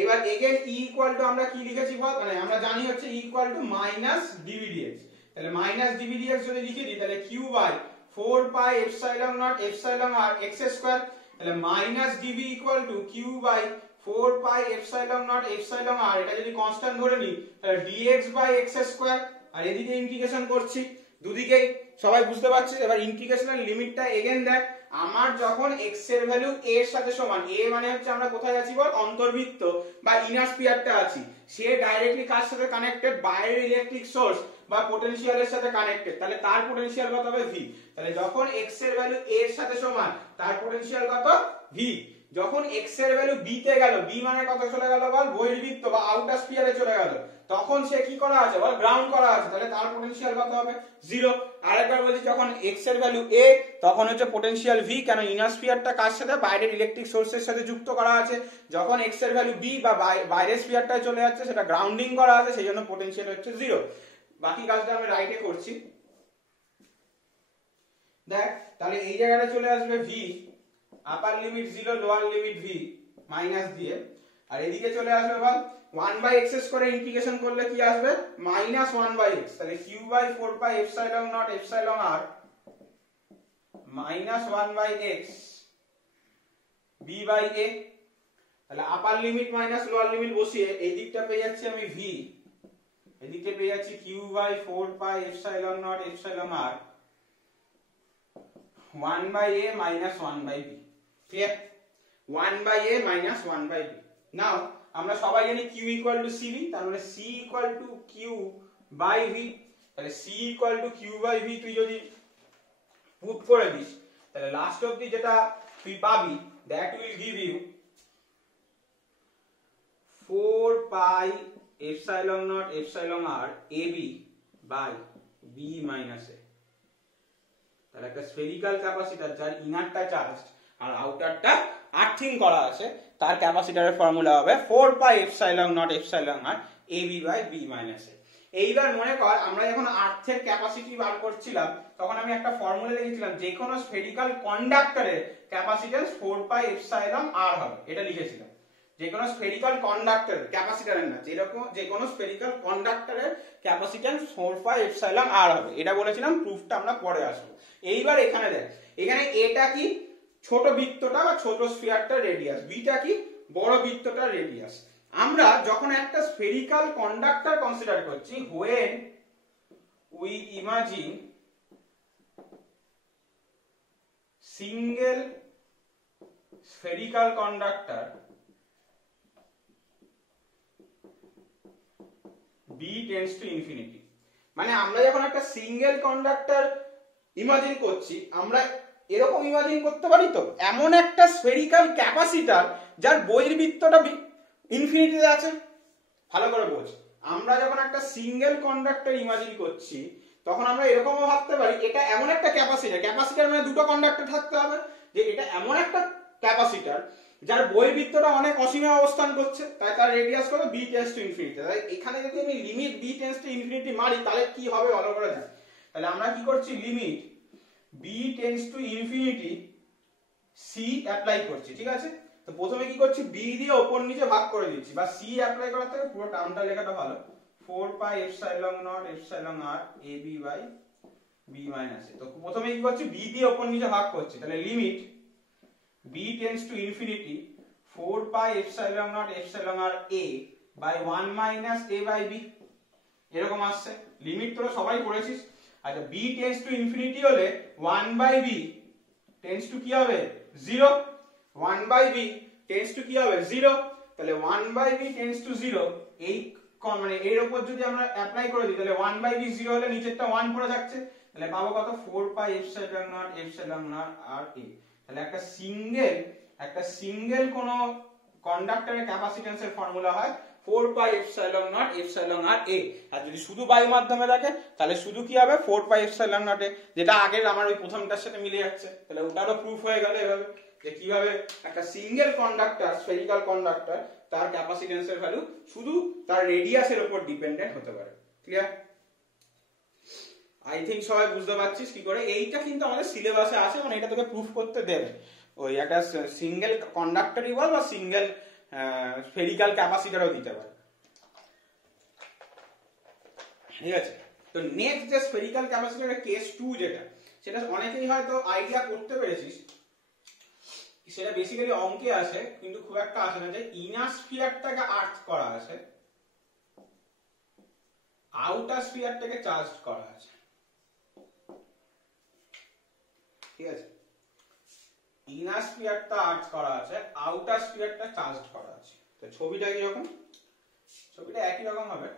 এবার এগেন E ইকুয়াল টু আমরা কি লিখেছি বল, মানে আমরা জানি হচ্ছে E equal to minus dvdx, তাহলে মাইনাস dvdx যদি লিখে দিই তাহলে Q by 4 pi epsilon naught epsilon R x square, তাহলে minus dv equal to Q by 4 pi epsilon naught epsilon R, এটা যদি কনস্ট্যান্ট ধরে নিই তাহলে dx বাই x স্কয়ার, আর এদিকে ইন্টিগ্রেশন করছি দুদিকেই, সবাই বুঝতে পারছিস। এবার ইন্টিগ্রেশনের লিমিটটা এগেন দেখ, আমার যখন x এর ভ্যালু a এর সাথে সমান, a মানে হচ্ছে আমরা কোথায় আছি বল, অন্তর্বৃত্ত বা ইনার স্ফিয়ারটা আছি, সে ডাইরেক্টলি কার সাথে কানেক্টেড, বাইরের ইলেকট্রিক সোর্স বা পটেনশিয়ালের সাথে কানেক্টেড, তাহলে তার পটেনশিয়াল কত হবে v, তাহলে যখন x এর ভ্যালু a এর সাথে সমান তার পটেনশিয়াল কত v, যখন x এর ভ্যালু b তে গেল, b মানে কত চলে গেল বল, বহির্বৃত্ত বা আউটার স্ফিয়ারে চলে গেল, তখন সে কি করা আছে বল, গ্রাউন্ড করা আছে, তাহলে তার পটেনশিয়াল কত হবে 0। আরেকবার বলছি, যখন x এর ভ্যালু a তখন হচ্ছে পটেনশিয়াল v, কেন ইনার স্ফিয়ারটা কার সাথে, বাইরের ইলেকট্রিক সোর্সের সাথে যুক্ত করা আছে, যখন x এর ভ্যালু b বা বাইরের স্ফিয়ারটায় চলে যাচ্ছে সেটা গ্রাউন্ডিং করা আছে, সেই জন্য পটেনশিয়াল হচ্ছে 0। বাকি কাজটা আমি রাইটে করছি, দেখ তাহলে এই জায়গাটা চলে আসবে v আপার limit 0 lower limit v minus দিয়ে, আর এদিকে চলে আসবে বল 1/x করে ইন্টিগ্রেশন করলে কি আসবে, মাইনাস 1/x, তাহলে q by 4 pi epsilon naught epsilon r minus 1/x b by a, তাহলে upper limit minus lower limit বসিয়ে এই দিকটা পেয়ে যাচ্ছি আমি v, এদিকে পেয়ে যাচ্ছি q by 4 pi epsilon naught epsilon r 1/a minus 1/b, clear, 1/a minus 1/b। Now আমরা সবাই জানি q ইকুয়াল টু cv, তার মানে c equal to q by v, তাহলে c equal to q by v তুই যদি put করে this তাহলে লাস্ট অবধি যেটা তুই পাবি, that will give you 4 pi epsilon naught epsilon r ab by b minus a, তাহলে একটা স্ফেরিক্যাল ক্যাপাসিটর যার ইনারটা চার্জড আর আউটারটা আর্থিং করা আছে, তার ক্যাপাসিটরের ফর্মুলা হবে 4 pi epsilon naught epsilon R ab by b minus a। এইবার মনে কর আমরা যখন আর্থের ক্যাপাসিটি বার করছিলাম তখন আমি একটা ফর্মুলা লিখেছিলাম, যে কোনো স্ফেরিক্যাল কন্ডাক্টরের ক্যাপাসিট্যান্স 4 পাই এপসাইলন r হবে, এটা লিখেছিলাম। যে কোনো স্ফেরিক্যাল কন্ডাক্টরের, ক্যাপাসিটরের না, যেরকম যে কোনো স্ফেরিক্যাল কন্ডাক্টরের ক্যাপাসিট্যান্স 4 পাই এপসাইলন r হবে, এটা বলেছিলাম, প্রুফটা আমরা পরে আসবো। এইবার এখানে দেখ, এখানে এটা কি ছোট বৃত্তটা বা ছোট স্ফিয়ারটার রেডিয়াস, বিটা কি বড় বৃত্তটার রেডিয়াস। আমরা যখন একটা স্ফেরিক্যাল কন্ডাক্টর কনসিডার করছি, when we imagine single spherical conductor b tends to infinity, মানে আমরা যখন একটা সিঙ্গেল কন্ডাক্টর ইমাজিন করছি, আমরা এরকম ইমাজিন করতে পারি তো, এমন একটা স্ফেরিক্যাল ক্যাপাসিটর যার বহির্বৃত্তটা ইনফিনিটিতে আছে। ভালো করে বোঝ, আমরা যখন একটা সিঙ্গেল কন্ডাক্টর ইমাজিন করছি তখন আমরা এরকমও ভাবতে পারি এটা এমন একটা ক্যাপাসিটর, ক্যাপাসিটর মানে দুটো কন্ডাক্টর থাকতে হবে, যে এটা এমন একটা ক্যাপাসিটর যার বহির্বৃত্তটা অনেক অসীমে অবস্থান করছে, তাই তার রেডিয়াস কত, b টেন্ডস টু ইনফিনিটি। তাই এখানে যদি আমি limit b tends to infinity মারি তাহলে কি হবে ভালো করে দেখ, তাহলে আমরা কি করছি, limit b tends to infinity c apply করছি, ঠিক আছে। তো প্রথমে কি করছি, b দিয়ে উপর নিচে ভাগ করে দিচ্ছি, বা c অ্যাপ্লাই করার থেকে পুরো টার্মটা লেখাটা ভালো, 4 pi epsilon naught epsilon r ab by b minus a। তো প্রথমে কি করছি, b দিয়ে উপর নিচে ভাগ করছি, তাহলে limit b tends to infinity 4 pi epsilon naught epsilon r a by 1 minus a by b, এরকম আসছে। লিমিট তোরা সবাই করেছিস। আচ্ছা, b টেন্ডস টু ইনফিনিটি হলে 1 বাই b টেন্ডস টু কি হবে 0, 1 বাই b টেন্ডস টু কি হবে 0, তাহলে 1 বাই b টেন্ডস টু 0, এই মানে এর উপর যদি আমরা অ্যাপ্লাই করে দিই তাহলে 1 বাই b 0 হলে নিচেরটা 1 পড়ে থাকছে, তাহলে পাবো কত 4 পাই এপসাইলন নট আর এ। তাহলে একটা সিঙ্গেল কোন কন্ডাক্টরের ক্যাপাসিট্যান্সের ফর্মুলা হয় 4 পাই এপসাইলন নট আর এ। আর যদি শুধু বায়ু মাধ্যমে থাকে তাহলে শুধু কি হবে 4 পাই এপসাইলন নট এ, যেটা আগের আমার ওই প্রথমটার সাথে মিলে যাচ্ছে। তাহলে ওটারও প্রুফ হয়ে গেল এভাবে যে কিভাবে একটা সিঙ্গেল কন্ডাক্টর, স্ফেরিক্যাল কন্ডাক্টর, তার ক্যাপাসিট্যান্সের ভ্যালু শুধু তার রেডিয়াসের উপর ডিপেন্ডেন্ট হতে পারে। ক্লিয়ার? আই থিংক সবাই বুঝতে পারছিস কি করে। এইটা কিন্তু আমাদের সিলেবাসে আছে, মানে এটা তোকে প্রুফ করতে দেবে। ওই একটা সিঙ্গেল কন্ডাক্টরই বল বা সিঙ্গেল স্ফেরিক্যাল ক্যাপাসিটরও দিতে পারে। ঠিক আছে? তো নেক্সট যে স্ফেরিক্যাল ক্যাপাসিটরের কেস 2 যেটা, সেটা অনেকেই হয়তো আইডিয়া করতে পেরেছিস। সেটা বেসিক্যালি অঙ্কে আসে, কিন্তু খুব একটা আসে না, যে ইনার স্ফিয়ারটাকে আর্চ করা আছে, আউটার স্ফিয়ারটাকে চার্জ করা আছে। ঠিক আছে? ইনার স্ফিয়ারটা আর্চ করা আছে, আউটার স্ফিয়ারটা চার্জ করা আছে। তো ছবিটা কি রকম? ছবিটা একই রকম হবে।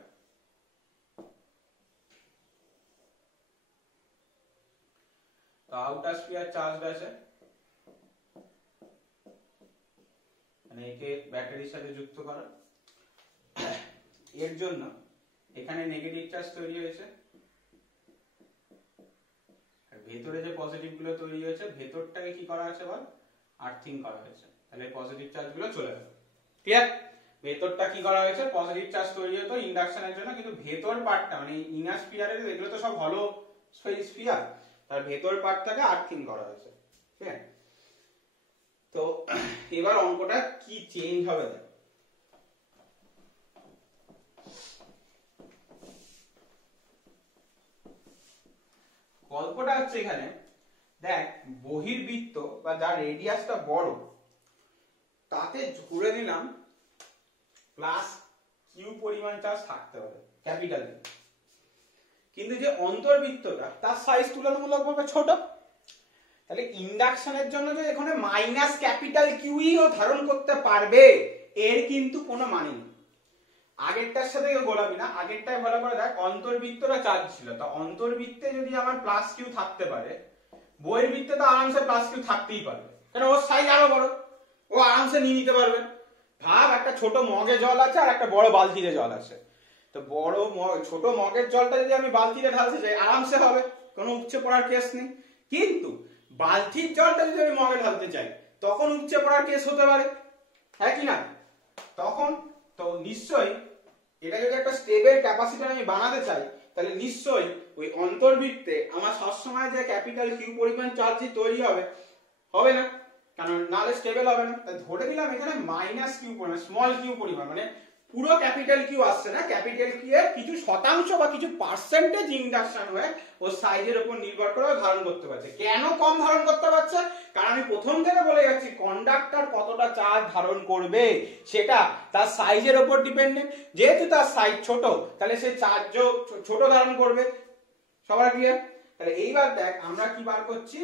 তো আউটার স্ফিয়ার চার্জড আছে, মানে একে ব্যাটারির সাথে যুক্ত করা। এর জন্য এখানে নেগেটিভ চার্জ তৈরি হয়েছে, আর ভেতরে যে পজিটিভ গুলো তৈরি হয়েছে, ভেতরটাকে কি করা আছে বল? আর্থিং করা হয়েছে। তাহলে পজিটিভ চার্জ গুলো চলে যাবে। ক্লিয়ার? ভেতরটা কি করা হয়েছে? পজিটিভ চার্জ তৈরি হতো ইন্ডাকশনের জন্য, কিন্তু ভেতর পার্টটা মানে ইনার স্ফিয়ারের, এগুলো তো সব হলো স্ফিয়ার, তার ভেতর পার্টটাকে আর্থিং করা হয়েছে। ঠিক আছে? তো এবার অঙ্কটা কি চেঞ্জ হবে দেখ। গল্পটা হচ্ছে এখানে দেখ, বহির্বৃত্ত বা যার রেডিয়াসটা বড়, তাতে ধরে নিলাম প্লাস কিউ পরিমাণ চার্জ থাকতে হবে, ক্যাপিটাল। কিন্তু যে অন্তর্বৃত্তটা, তার সাইজ তুলনামূলকভাবে ছোট, তাহলে ইন্ডাকশনের জন্য যে এখানে মাইনাস ক্যাপিটাল কিউইও ধারণ করতে পারবে, এর কিন্তু কোনো মানে নেই। আগেরটার সাথে গোলাবি না, আগেরটাই ভালো করে দেখ। অন্তর্বৃত্তটা চার্জ ছিল, তো অন্তর্বৃত্তে যদি আমার প্লাস কিউ থাকতে পারে, বহির্বৃত্তে তো আরামসে প্লাস কিউ থাকতেই পারবে, কারণ ওর সাইজ আরো বড়, ও আরামসে নিয়ে নিতে পারবে। ভাব, একটা ছোট মগে জল আছে আর একটা বড় বালতিতে জল আছে। তো ছোট মগের জলটা যদি আমি বালতিতে ঢালতে চাই, আরামসে হবে, কোনো উপচে পড়ার কেস নেই। কিন্তু বালতির জলটা যদি আমি মগে ঢালতে চাই, তখন উপচে পড়ার কেস হতে পারে, হ্যাঁ কি না? তখন তো নিশ্চয়ই এটা যদি একটা স্টেবল ক্যাপাসিটর আমি বানাতে চাই, তাহলে নিশ্চয়ই ওই অন্তর্বৃত্তে আমার সবসময় যে ক্যাপিটাল কিউ পরিমাণ চার্জই তৈরি হবে না, কারণ নালে স্টেবল হবে না। তাই ধরে দিলাম এখানে মাইনাস কিউ পরিমাণ, স্মল কিউ পরিমাণ, মানে পুরো ক্যাপিটাল কিউ আসছে না, ক্যাপিটাল কিউ এর কিছু শতাংশ বা কিছু পার্সেন্টেজ ইন্ডাকশন হয়ে ও সাইজের উপর নির্ভর করে ধারণ করতে পারছে। কেন কম ধারণ করতে পারছে? কারণ আমি প্রথম থেকে বলে যাচ্ছি, কন্ডাক্টর কতটা চার্জ ধারণ করবে সেটা তার সাইজের উপর ডিপেন্ডেন্ট। যেহেতু তার সাইজ ছোট, তাহলে সে চার্জও ছোট ধারণ করবে। সবার ক্লিয়ার? তাহলে এইবার দেখ আমরা কি বার করছি,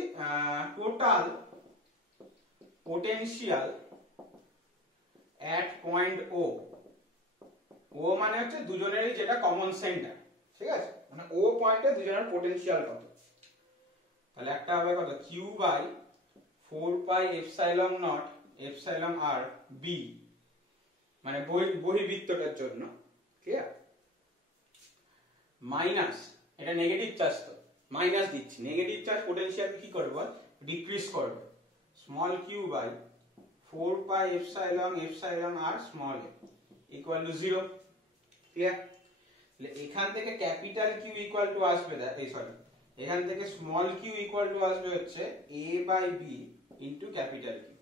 টোটাল পোটেনশিয়াল এট পয়েন্ট ও। ও মানে হচ্ছে দুজনেরই যেটা কমন সেন্টার, ঠিক আছে? মানে ও পয়েন্টে দুজনের পোটেনশিয়াল কত। তাহলে একটা হবে কত, Q by 4 pi epsilon naught epsilon R B, মানে বহির্বৃত্তটার জন্য। ক্লিয়ার? মাইনাস, এটা নেগেটিভ চার্জ, তো মাইনাস দিচ্ছি, নেগেটিভ চার্জ পোটেনশিয়াল কি করবে বল? ডিক্রিজ করবে। Small Q by 4 pi epsilon R small A equal to 0। Clear? তাহলে এখান থেকে ক্যাপিটাল কিউ ইকুয়াল টু আসবে, এখান থেকে স্মল কিউ ইকুয়াল টু আসবে হচ্ছে a by b into capital Q.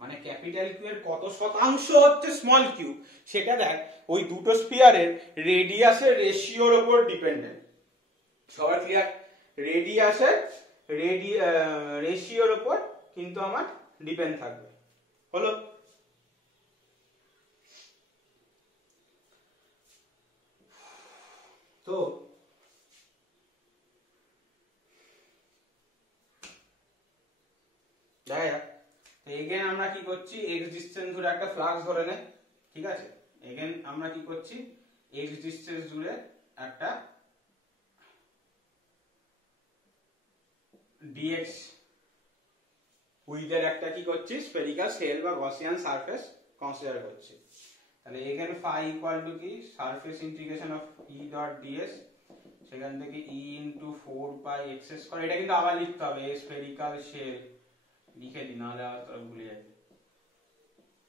মানে ক্যাপিটাল কিউ এর কত শতাংশ হচ্ছে স্মল কিউ, সেটা দেখ ওই দুটো স্ফিয়ারের রেডিয়াসের রেশিওর উপর ডিপেন্ডেন্ট। সবার ক্লিয়ার? রেডিয়াসের রেশিওর উপর কিন্তু আমার ডিপেন্ড থাকবে। হলো? তো দেখা যাক। এগেন আমরা কি করছি, এক্স ডিসটেন্স ধরে একটা ফ্লাক্স ধরে নে, ঠিক আছে? এগেন আমরা কি করছি, এক্স ডিসটেন্স জুড়ে একটা dx উইথের একটা কি করছি স্ফেরিক্যাল শেল বা গসিয়ান সারফেস কনসিডার করছি। তাহলে এখানে ফাই ইকুয়াল টু কি surface integration of E dot DS, সেখান থেকে ই ইন্টু 4 পাই এক্স স্কয়ার, এটা কিন্তু আবার লিখতে হবে স্ফেরিক্যাল শেল, লিখে দিই নাহলে আর তোরা ভুলে যাবে,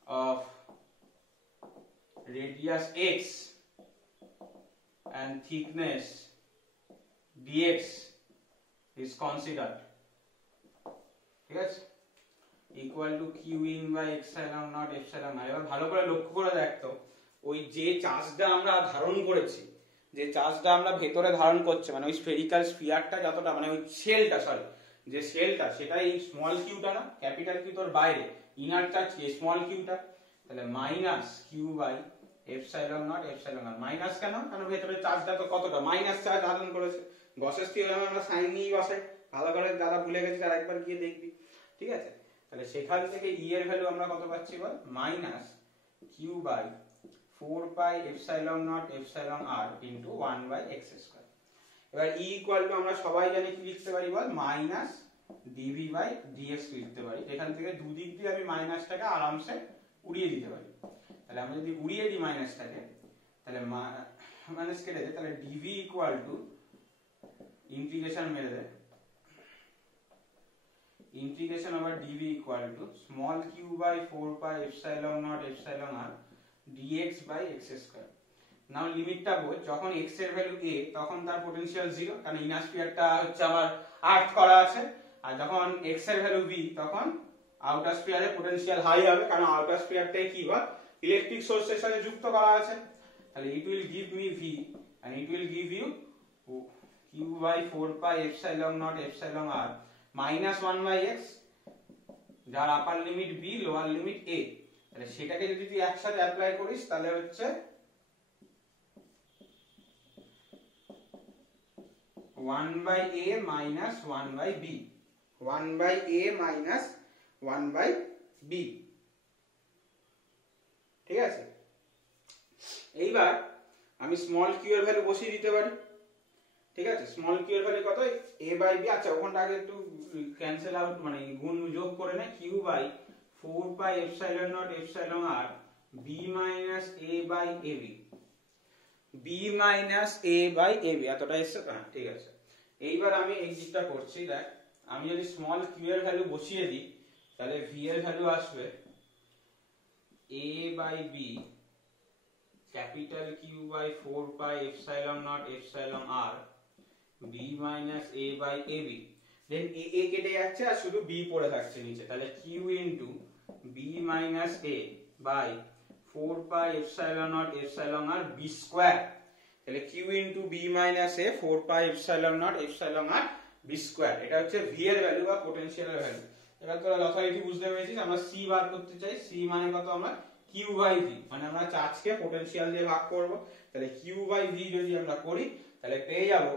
of radius x and thickness dx is considered, ঠিক আছে, equal to q in by epsilon naught epsilon r। এবার ভালো করে লক্ষ্য করে দেখতো ওই যে চার্জটা আমরা ধারণ করেছি, যে চার্জটা আমরা ভেতরে ধারণ করছি, মানে ওই স্ফেরিক্যাল স্ফিয়ারটা যতটা, মানে ওই শেলটা, সরি যে শেলটা, সেটা এই স্মল কিউটা না, ক্যাপিটাল কিউ তোর বাইরে, ইনার চার্জ কি স্মল কিউটা, তাহলে minus Q by epsilon naught epsilon R. Minus কেন? কারণ ভেতরে চার্জটা তো কতটা মাইনাস চার্জ ধারণ করেছে। গসের থিওরেমে আমরা সাইন নিয়ে বসে, ভালো করে যারা ভুলে গেছি তারা একবার গিয়ে দেখবি, ঠিক আছে। তাহলে সেখান থেকে ই এর ভ্যালু আমরা কত পাচ্ছি বল, minus Q by 4 pi epsilon naught epsilon R into 1 by X square. এবার ই ইকুয়াল টু আমরা সবাই জানি কি লিখতে পারি বল, মাইনাস ডিভি বাই ডিএক্স লিখতে পারি। এখান থেকে দুদিক দিয়ে আমি মাইনাসটাকে আরামসে উড়িয়ে দিতে পারি। তাহলে আমরা যদি উড়িয়ে দিই মাইনাসটাকে, তাহলে মাইনাস কেটে দেয়, তাহলে ডিভি ইকুয়াল টু ইন্টিগ্রেশন মেরে দেয়, integration over dv equal to small q by 4 pi epsilon naught epsilon r dx by x square। নাও লিমিটটা বোঝ, যখন x এর ভ্যালু a তখন তার পোটেনশিয়াল 0, কারণ ইনার স্ফিয়ারটা হচ্ছে আমার আর্ট করা আছে, আর যখন x এর ভ্যালু b তখন আউটার স্ফিয়ারে পোটেনশিয়াল হাই হবে, কারণ আউটার স্ফিয়ারটাই কি বল ইলেকট্রিক সোর্সের সাথে যুক্ত করা আছে। তাহলে it will give me v and it will give you q by 4 pi epsilon naught epsilon r minus 1 by X, যার upper limit B lower limit A. তাহলে সেটাকে যদি তুই একসাথে অ্যাপ্লাই করিস তাহলে হচ্ছে 1 by A minus 1 by B, 1 by A minus 1 by B, ঠিক আছে। এইবার আমি স্মল কিউ এর ভ্যালু বসিয়ে দিতে পারি, ঠিক আছে। স্মল কিউ এর ভ্যালু কত, a বাই বি। আচ্ছা ওখানটা আগে একটু ক্যান্সেল আউট, মানে গুণ যোগ করে নে, Q by 4 pi epsilon naught epsilon R B minus a by ab, B minus a by ab, এতটা এসছে, হ্যাঁ ঠিক আছে। এইবার আমি এই দিকটা করছি, দেখ আমি যদি স্মল কিউ এর ভ্যালু বসিয়ে দিই তাহলে v এর ভ্যালু আসবে a by b capital Q by 4 pi epsilon naught epsilon R b minus a by ab, then a কেটে যাচ্ছে আর শুধু b পড়ে থাকছে নিচে, তাহলে q into b minus a by 4 pi epsilon naught epsilon r b square। তাহলে q into b minus a 4 pi epsilon naught epsilon r b square, এটা হচ্ছে v এর ভ্যালু বা পোটেনশিয়ালের ভ্যালু। এবার তোরা লসাইটি বুঝতে পেরেছিস, আমরা c বার করতে চাই, c মানে কত, আমরা q by v, মানে আমরা চার্জকে পোটেনশিয়াল দিয়ে ভাগ করব। তাহলে q by v যদি আমরা করি তাহলে পেয়ে যাব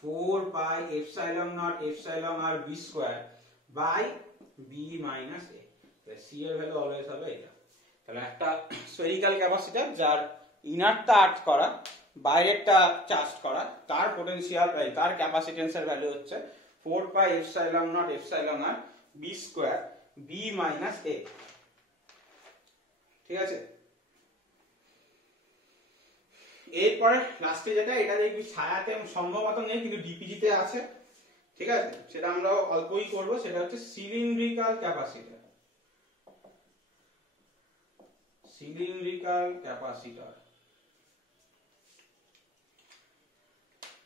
4 pi epsilon naught epsilon r b square by b minus a। তাহলে c এর ভ্যালু অলওয়েজ হবে এটা। তাহলে একটা স্ফেরিক্যাল ক্যাপাসিটর যার ইনারটা আর্ট করা, বাইরেরটা চার্জ করা, তার পোটেনশিয়াল তার ক্যাপাসিটেন্সের ভ্যালু হচ্ছে 4 pi epsilon naught epsilon r b square b minus a, ঠিক আছে। এরপরে লাস্টে যেটা, এটা দেখবি ছায়াতে সম্ভবত নেই কিন্তু ডিপিজি তে আছে, ঠিক আছে, সেটা আমরা অল্পই করব, সেটা হচ্ছে cylindrical capacitor. Cylindrical capacitor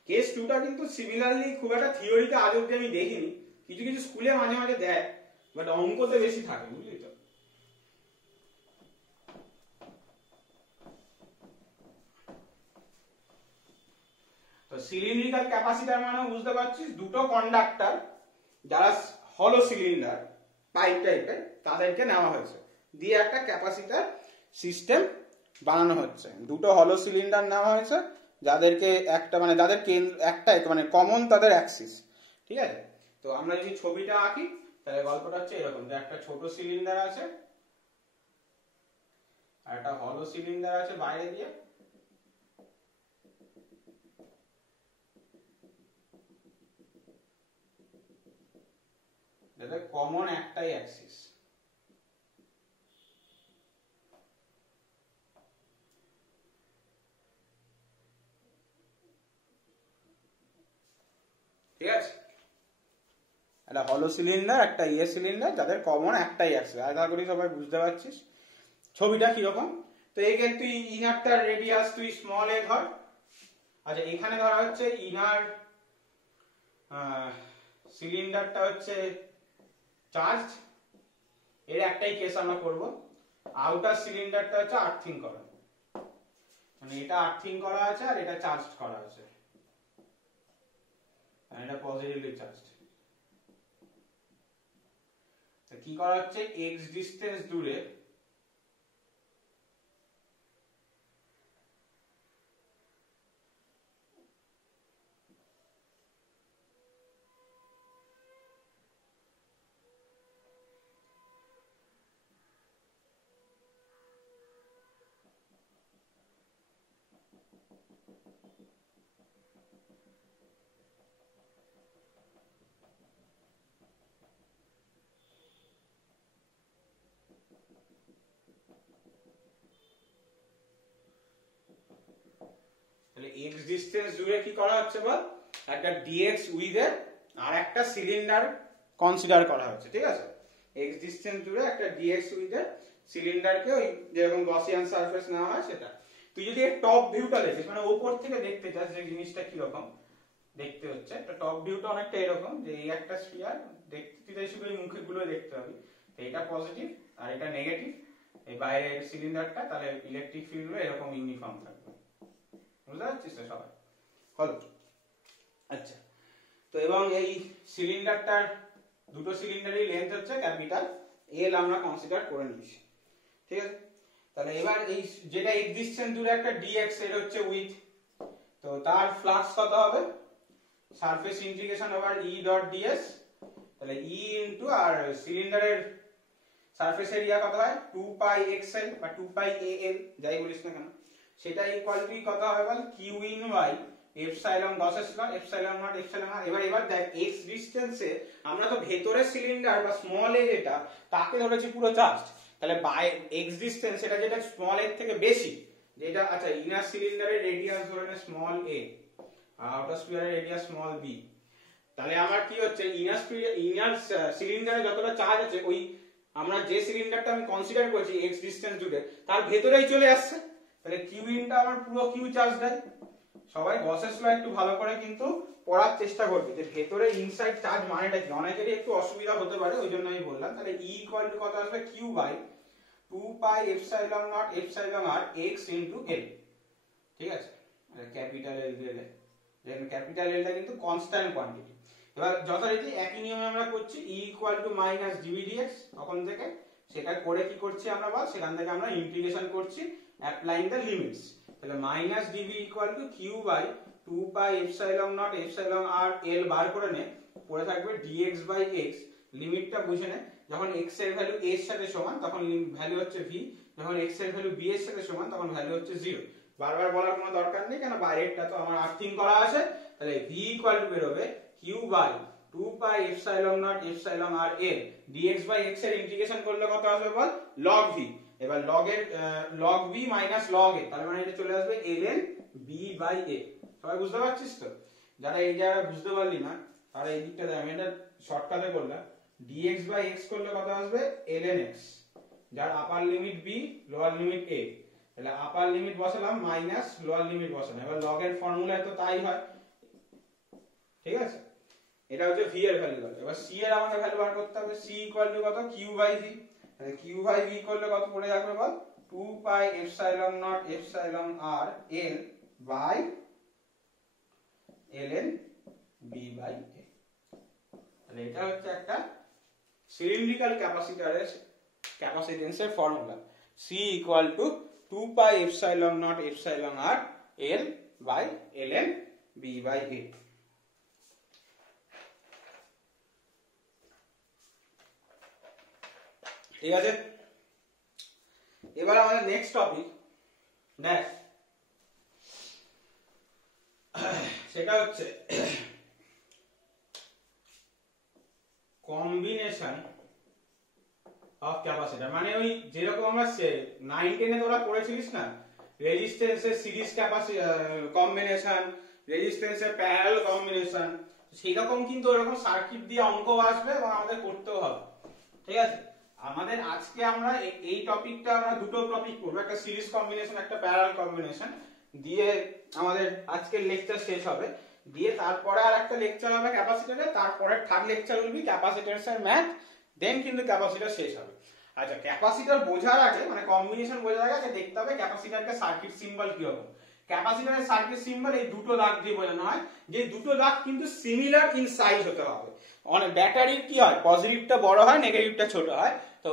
case 2টা কিন্তু সিমিলারলি খুব একটা থিওরিতে আজ অব্দি আমি দেখিনি, কিছু কিছু স্কুলে মাঝে মাঝে দেয়, বাট অঙ্কতে বেশি থাকে, বুঝলি তো। তো সিলিন্ড্রিক্যাল ক্যাপাসিটর মানে বুঝতে পারছিস, দুটো কন্ডাক্টর যারা হলো সিলিন্ডার পাইপ টাইপের তাদেরকে নেওয়া হয়েছে, দিয়ে একটা ক্যাপাসিটর সিস্টেম বানানো হচ্ছে। দুটো হলো সিলিন্ডার নেওয়া হয়েছে যাদেরকে একটা, মানে যাদের একটাই মানে কমন তাদের অ্যাক্সিস, ঠিক আছে। তো আমরা যদি ছবিটা আঁকি তাহলে গল্পটা হচ্ছে এরকম, যে একটা ছোট সিলিন্ডার আছে আর একটা হলো সিলিন্ডার আছে বাইরে দিয়ে, যাদের কমন একটাই অ্যাক্সিস। ঠিক আছে, একটা হলো সিলিন্ডার, একটা ইয়ে সিলিন্ডার, যাদের কমন একটাই অ্যাক্সিস। আশা করি সবাই বুঝতে পারছিস ছবিটা কিরকম। তো এইখানে তুই ইনারটার রেডিয়াস তুই স্মল এ ধর। আচ্ছা, এখানে ধরা হচ্ছে ইনার সিলিন্ডারটা হচ্ছে চার্জ, এর একটাই কেস আমরা করব। আউটার সিলিন্ডারটা হচ্ছে আর্থিং করা, মানে এটা আর্থিং করা আছে আর এটা চার্জ করা আছে, আর এটা পজিটিভলি চার্জ। তো কি করা হচ্ছে, এক্স ডিসটেন্স দূরে x ডিসটেন্স জুড়ে কি করা হচ্ছে বল, একটা dx উইথ এর আর একটা সিলিন্ডার কনসিডার করা হচ্ছে। ঠিক আছে, x ডিসটেন্স জুড়ে একটা dx উইথ এর সিলিন্ডারকে ওই যেরকম গসিয়ান সারফেস নেওয়া হয় সেটা। তুই যদি এর টপ ভিউটা দেখিস, মানে উপর থেকে দেখতে চাস যে জিনিসটা কি রকম দেখতে হচ্ছে, তো টপ ভিউটা অনেকটা এরকম যে এই একটা স্ফিয়ার দেখতে, তুই তাই শুধু এই মুখের গুলো দেখতে হবে। তো এটা পজিটিভ আর এটা নেগেটিভ, এই বাইরের সিলিন্ডারটা, তাহলে ইলেকট্রিক ফিল্ড গুলো এরকম ইউনিফর্ম থাকবে। বুঝতে পারছিস তো সবাই? হলো। আচ্ছা, তো এবং এই সিলিন্ডারটার দুটো সিলিন্ডারই লেন্থ হচ্ছে ক্যাপিটাল এল আমরা কনসিডার করে নিয়েছি। ঠিক আছে, তাহলে এবার এই যেটা x ডিসটেন্স দূরে একটা dx এর হচ্ছে উইথ, তো তার ফ্লাক্স কত হবে, surface integration over e dot ds, তাহলে e ইনটু আর সিলিন্ডারের সারফেস এরিয়া কত হয় 2 পাই xl বা 2 পাই al যাই বলিস না কেন, সেটা ইকুয়াল টু কত হবে বল, q in by epsilon Gauss's law, epsilon naught epsilon R. এবার দেখ x ডিসটেন্সে আমরা তো ভেতরের সিলিন্ডার বা স্মল এ যেটা তাকে ধরেছি পুরো চার্জ, তাহলে বাই x ডিসটেন্স এটা যেটা স্মল এর থেকে বেশি, যেটা আচ্ছা ইনার সিলিন্ডারের রেডিয়াস ধরে নে স্মল a আর আউটার স্ফিয়ারের রেডিয়াস স্মল b, তাহলে আমার কি হচ্ছে ইনার সিলিন্ডারে যতটা চার্জ আছে ওই আমরা যে সিলিন্ডারটা আমি কনসিডার করেছি x ডিসটেন্স জুড়ে তার ভেতরেই চলে আসছে, তাহলে q ইনটা আমার পুরো q চার্জ দেয়। সবাই গসেস ল একটু ভালো করে কিন্তু পড়ার চেষ্টা করবে যে ভেতরে ইনসাইড চার্জ মানেটা কি, অনেকেরই একটু অসুবিধা হতে পারে, ওই জন্য আমি বললাম। তাহলে e ইকুয়াল টু কত আসবে, q by 2 pi epsilon naught epsilon R x into l। ঠিক আছে, ক্যাপিটাল এল দিলে, যেখানে ক্যাপিটাল এলটা কিন্তু কনস্ট্যান্ট কোয়ান্টিটি। এবার যথারীতি একই নিয়মে আমরা করছি e equal to minus dV dx, তখন থেকে সেটা করে কি করছি আমরা বল, সেখান থেকে আমরা ইন্টিগ্রেশন করছি অ্যাপ্লাইং দ্য লিমিটস। তাহলে minus DV equal to Q by 2 pi epsilon naught epsilon R L বার করে নে, পড়ে থাকবে dx বাই x, লিমিটটা বুঝে নে, যখন x এর ভ্যালু a এর সাথে সমান তখন ভ্যালু হচ্ছে v, যখন x এর ভ্যালু b এর সাথে সমান তখন ভ্যালু হচ্ছে 0। বারবার বলার কোনো দরকার নেই, কেন বাইরেরটা তো আমার আর্থিং করা আছে। তাহলে v ইকুয়াল টু বেরোবে q by 2 pi epsilon naught epsilon R l, dx by x এর ইন্টিগ্রেশন করলে কত আসবে বল, log v। এবার log এর log v মাইনাস log a, তার মানে এটা চলে আসবে ln b বাই a। সবাই বুঝতে পারছিস তো? যারা এই জায়গায় বুঝতে পারলি না তারা এই দিকটা দেখ, আমি এটা শর্টকাটে করলাম, dx বাই x করলে কত আসবে ln x, যার upper limit b lower limit a, তাহলে আপার লিমিট বসালাম মাইনাস লোয়ার লিমিট বসালাম। এবার log এর ফর্মুলায় তো তাই হয়। ঠিক আছে, এটা হচ্ছে v এর ভ্যালু। এবার c এর আমাকে ভ্যালু বার করতে হবে, c ইকুয়াল টু কত, q বাই v, তাহলে q বাই v করলে কত পড়ে যাবে বল, 2 pi epsilon naught epsilon r l by ln b by a। তাহলে এটা হচ্ছে একটা সিলিন্ড্রিক্যাল ক্যাপাসিটরের ক্যাপাসিটেন্সের formula, c equal to 2 pi epsilon naught epsilon r l by ln b by a। ঠিক আছে, এবার আমাদের নেক্সট টপিক দেখ, সেটা হচ্ছে কম্বিনেশন অফ ক্যাপাসিটর, মানে ওই যেরকম আমরা 9 10 এ তোরা পড়েছিলিস না, রেজিস্ট্যান্সের সিরিজ ক্যাপাসিটর কম্বিনেশন, রেজিস্ট্যান্সের প্যারালাল কম্বিনেশন, সেই রকম কিন্তু ওরকম সার্কিট দিয়ে অঙ্ক আসবে এবং আমাদের করতেও হবে। ঠিক আছে, আমাদের আজকে আমরা এই টপিকটা আমরা দুটো টপিক পড়বো, একটা সিরিজ কম্বিনেশন একটা প্যারালাল কম্বিনেশন দিয়ে আমাদের আজকের লেকচার শেষ হবে। দিয়ে তারপরে আর একটা লেকচার হবে ক্যাপাসিটরে, তারপরে থার্ড লেকচার উইল বি ক্যাপাসিটরস এর ম্যাথ, দেন কিন্তু ক্যাপাসিটর শেষ হবে। আচ্ছা, ক্যাপাসিটর বোঝার আগে মানে কম্বিনেশন বোঝার আগে দেখতে হবে ক্যাপাসিটরকে সার্কিট সিম্বল কি হবে। ক্যাপাসিটরের সার্কিট সিম্বল এই দুটো দাগ দিয়ে বোঝানো হয়, যে দুটো দাগ কিন্তু সিমিলার ইন সাইজ হতে হবে। অনেক ব্যাটারির কি হয়, পজিটিভটা বড় হয় নেগেটিভটা ছোট হয়, তো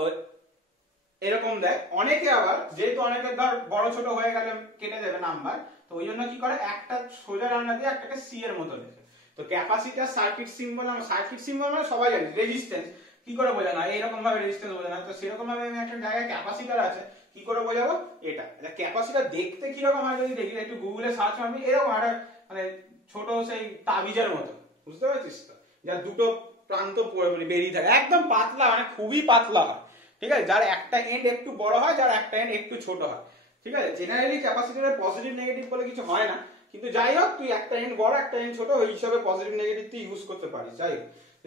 এরকম দেয়। অনেকে আবার যেহেতু অনেকের ধর বড় ছোট হয়ে গেলে কেটে দেবে নাম্বার, তো ওই জন্য কি করে একটা সোজা রান্না দিয়ে একটাকে সি এর মতো লেখে। তো capacitor circuit symbol, circuit symbol মানে সবাই জানি রেজিস্ট্যান্স কি করে বোঝানো হয়, এরকম ভাবে রেজিস্ট্যান্স বোঝানো হয়। তো সেরকম ভাবে আমি একটা জায়গায় ক্যাপাসিটর আছে কি করে বোঝাবো এটা। ক্যাপাসিটর দেখতে কি রকম হয় যদি দেখি, একটু গুগলে সার্চ মারবি, এরকম একটা মানে ছোট সেই তাবিজের মতো, বুঝতে পারছিস তো, যার দুটো প্রান্ত মানে বেরিয়ে থাকে, একদম পাতলা মানে খুবই পাতলা হয়। ঠিক আছে, যার একটা এন্ড একটু বড় হয়, যার একটা এন্ড একটু ছোট হয়। ঠিক আছে, জেনারেলি ক্যাপাসিটরের পজিটিভ নেগেটিভ বলে কিছু হয় না, কিন্তু যাই হোক তুই একটা এন্ড বড় একটা এন্ড ছোট ওই হিসাবে পজিটিভ নেগেটিভ তুই ইউজ করতে পারিস।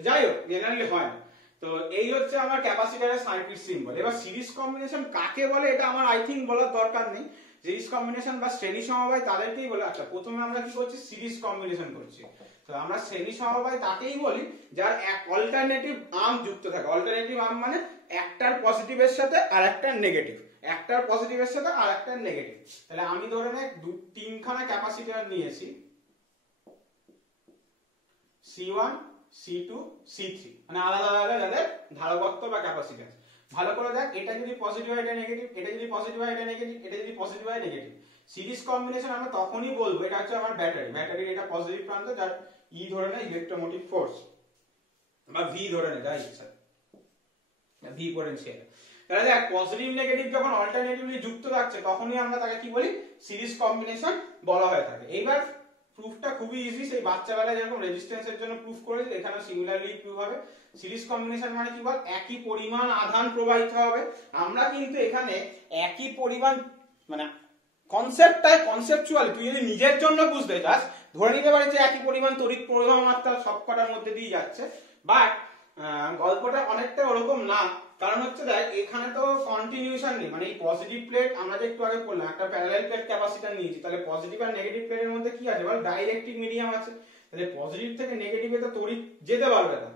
যাই হোক জেনারেলি হয় না। তো এই হচ্ছে আমার ক্যাপাসিটরের সার্কিট সিম্বল। এবার সিরিজ কম্বিনেশন কাকে বলে এটা আমার আই থিঙ্ক বলার দরকার নেই, সিরিজ কম্বিনেশন বা শ্রেণী সমবায় তাদেরকেই বলে। আচ্ছা, প্রথমে আমরা কি করছি, সিরিজ কম্বিনেশন করছি। তো আমরা শ্রেণী সমবায় তাকেই বলি যার এক অল্টারনেটিভ আর্ম যুক্ত থাকে। অল্টারনেটিভ আর্ম মানে একটার পজিটিভের সাথে আর একটার নেগেটিভ, একটার পজিটিভের সাথে আর একটার নেগেটিভ। তাহলে আমি ধরে নে তিনখানা ক্যাপাসিটর নিয়েছি, C1 C2 C3, মানে আলাদা আলাদা যাদের ধারকত্ব বা ক্যাপাসিট্যান্স। ভালো করে দেখ, এটা যদি পজিটিভ হয় এটা নেগেটিভ, এটা যদি পজিটিভ হয় এটা নেগেটিভ, এটা যদি পজিটিভ হয় নেগেটিভ। সিরিজ কম্বিনেশন আমরা তখনই বলবো এটা হচ্ছে আমার ব্যাটারি, ব্যাটারির এটা পজিটিভ প্রান্ত যার ই ধরে নেয় ইলেকট্রোমোটিভ ফোর্স, বা ভি ধরে নেয় যা ইচ্ছা, ভি পোটেনশিয়াল। তাহলে দেখ পজিটিভ নেগেটিভ যখন অল্টারনেটিভলি যুক্ত থাকছে তখনই আমরা তাকে কি বলি, সিরিজ কম্বিনেশন বলা হয়ে থাকে। এইবার প্রুফটা খুবই ইজি, সেই বাচ্চাবেলায় যেরকম রেজিস্ট্যান্সের জন্য প্রুফ করেছি এখানে সিমিলারলি প্রুফ হবে। সিরিজ কম্বিনেশন মানে কি বল, একই পরিমাণ আধান প্রবাহিত হবে। আমরা কিন্তু এখানে একই পরিমাণ মানে কনসেপ্টটাই কনসেপচুয়াল, তুই যদি নিজের জন্য বুঝতে চাস ধরে নিতে পারিস যে একই পরিমাণ তড়িৎ প্রবাহ মাত্রা সবকটার মধ্যে দিয়ে যাচ্ছে, বাট গল্পটা অনেকটা ওরকম না। কারণ হচ্ছে দেখ এখানে তো কন্টিনিউশন নেই, মানে এই পজিটিভ প্লেট আমরা যে একটু আগে বললাম একটা প্যারালাল প্লেট ক্যাপাসিটর নিয়েছি, তাহলে পজিটিভ আর নেগেটিভ প্লেটের মধ্যে কি আছে বল, ডাইইলেকট্রিক মিডিয়াম আছে। তাহলে পজিটিভ থেকে নেগেটিভে তো তড়িৎ যেতে পারবে না,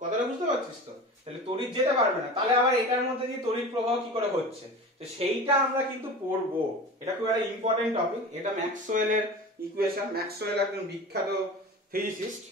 কথাটা বুঝতে পারছিস তো, তাহলে তড়িৎ যেতে পারবে না, তাহলে আবার এটার মধ্যে দিয়ে তড়িৎ প্রবাহ কি করে হচ্ছে, তো সেইটা আমরা কিন্তু পড়বো। এটা খুব একটা ইম্পর্টেন্ট টপিক, এটা ম্যাক্সওয়েলের ইকুয়েশন, ম্যাক্সওয়েল একজন বিখ্যাত ফিজিসিস্ট,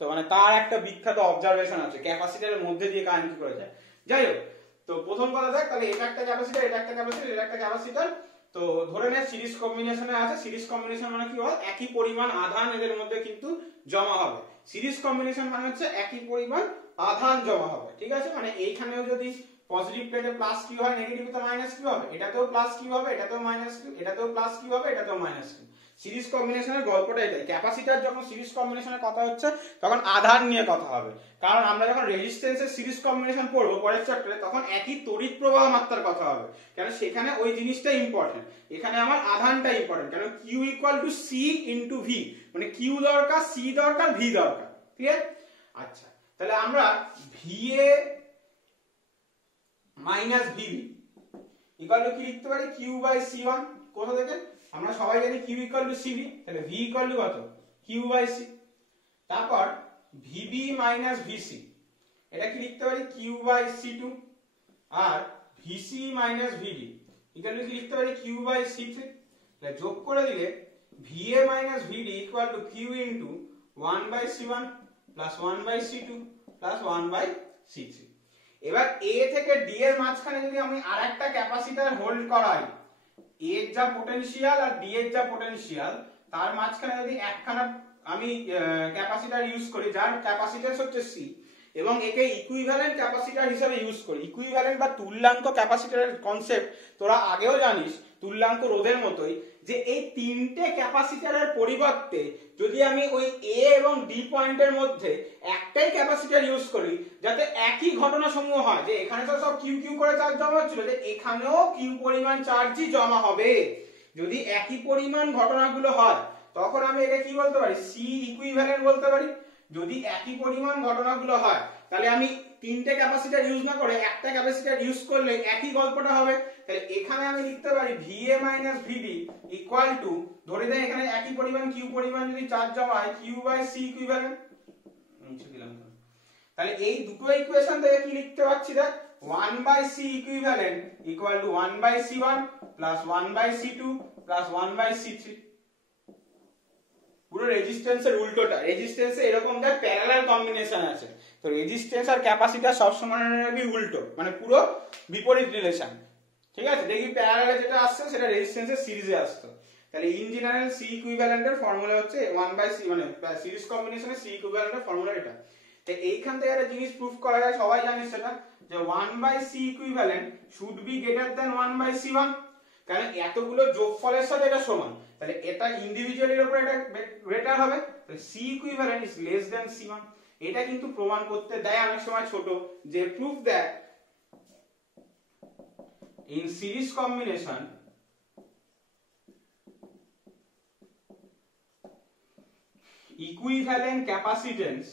তো মানে তার একটা বিখ্যাত অবজারভেশন আছে ক্যাপাসিটরের মধ্যে দিয়ে কারেন্ট কি করে যায়। যাই হোক, তো প্রথম কথা দেখ, তাহলে এটা একটা ক্যাপাসিটর, এটা একটা ক্যাপাসিটর, এটা একটা ক্যাপাসিটর। তো ধরে নে সিরিজ কম্বিনেশনে আছে, সিরিজ কম্বিনেশন মানে কি হয়, একই পরিমাণ আধান এদের মধ্যে কিন্তু জমা হবে। সিরিজ কম্বিনেশন মানে হচ্ছে একই পরিমাণ আধান জমা হবে। ঠিক আছে, মানে এইখানেও যদি পজিটিভ প্লেটে প্লাস কিউ হয় নেগেটিভে মাইনাস কিউ হবে, এটাতেও প্লাস কিউ হবে এটাতেও মাইনাস কিউ, এটাতেও প্লাস কিউ হবে এটাতেও মাইনাস কিউ। সিরিজ কম্বিনেশনের গল্পটা এটাই। ক্যাপাসিটর যখন সিরিজ কম্বিনেশনের কথা হচ্ছে তখন আধান নিয়ে কথা হবে, কারণ আমরা যখন রেজিস্ট্যান্সের সিরিজ কম্বিনেশন পড়বো পরের চ্যাপ্টারে তখন একই তড়িৎ প্রবাহ মাত্রার কথা হবে, কারণ সেখানে ওই জিনিসটা ইম্পর্টেন্ট। এখানে আমার আধানটা ইম্পর্টেন্ট, কারণ Q equal to C into V, মানে কিউ দরকার সি দরকার ভি দরকার। ক্লিয়ার? আচ্ছা, তাহলে আমরা V A minus VB equal to কি লিখতে পারি, কিউ বাই সি ওয়ান। কোথা থেকে? আমরা সবাই জানি কিউ ইকুয়াল টু সিভি, তাহলে ভি ইকুয়াল টু কত, কিউ বাই সি। তারপর ভিবি মাইনাস ভিসি, এটা কি লিখতে পারি, কিউ বাই সি টু। আর VC minus VD equal to কি লিখতে পারি, কিউ বাই সি থ্রি। তাহলে যোগ করে দিলে VA minus VD equal to Q into one by C one plus one by C two plus one by C three. এবার এ থেকে ডি এর মাঝখানে যদি আমি আরেকটা ক্যাপাসিটর হোল্ড করাই, এ এর যা পোটেনশিয়াল আর ডি এর যা পোটেনশিয়াল তার মাঝখানে যদি একখানা আমি ক্যাপাসিটর ইউজ করি যার ক্যাপাসিট্যান্স হচ্ছে সি, এবং একে ইকুইভ্যালেন্ট ক্যাপাসিটর হিসেবে ইউজ করি। ইকুইভ্যালেন্ট বা তুল্যাঙ্ক ক্যাপাসিটরের কনসেপ্ট তোরা আগেও জানিস, তুল্যাঙ্ক রোধের মতোই, যে এই তিনটে ক্যাপাসিটরের পরিবর্তে যদি আমি ওই এ এবং ডি পয়েন্টের মধ্যে একটাই ক্যাপাসিটর ইউজ করি, যাতে একই ঘটনা সমূহ হয়, যে এখানে তো সব কিউ কিউ করে চার্জ জমা হচ্ছিল, যে এখানেও কিউ পরিমাণ চার্জই জমা হবে। যদি একই পরিমাণ ঘটনাগুলো হয় তখন আমি একে কি বলতে পারি, সি ইকুইভ্যালেন্ট বলতে পারি। যদি একই পরিমাণ ঘটনাগুলো হয় তাহলে আমি তিনটে ক্যাপাসিটর ইউজ না করে একটা ক্যাপাসিটর ইউজ করলে একই গল্পটা হবে। তাহলে এখানে আমি লিখতে পারি VA minus VB equal to, ধরে দেয় এখানে একই পরিমাণ কিউ পরিমাণ যদি চার্জ জমা হয়, কিউ বাই সি ইকুইভ্যালেন্ট। তাহলে এই দুটো ইকুয়েশন থেকে কি লিখতে পাচ্ছি, দেখ 1 by C equivalent equal to 1 by C1 plus 1 by C2 plus 1 by C3। পুরো রেজিস্ট্যান্সের উল্টোটা, রেজিস্ট্যান্সে এরকম দেখ প্যারালাল কম্বিনেশন আছে, তো রেজিস্ট্যান্স আর ক্যাপাসিটর সবসময় উল্টো, মানে পুরো বিপরীত রিলেশন। ঠিক আছে, দেখি প্যারালালে যেটা আসছে সেটা রেজিস্ট্যান্সের সিরিজে আসতো। তাহলে ইন জেনারেল সি ইকুইভ্যালেন্টের ফর্মুলা হচ্ছে 1 বাই সি, মানে সিরিজ কম্বিনেশনে সি ইকুইভ্যালেন্টের ফর্মুলা এটা। তো এইখান থেকে একটা জিনিস প্রুফ করা যায়, সবাই জানিস সেটা, যে 1 by C equivalent should be greater than 1 by C1, কারণ এতগুলো যোগফলের সাথে এটা সমান, তাহলে এটা ইন্ডিভিজুয়ালির উপর এটা গ্রেটার হবে, তাহলে C equivalent is less than C1। এটা কিন্তু প্রমাণ করতে দেয় অনেক সময় ছোট, যে proof that in series combination equivalent capacitance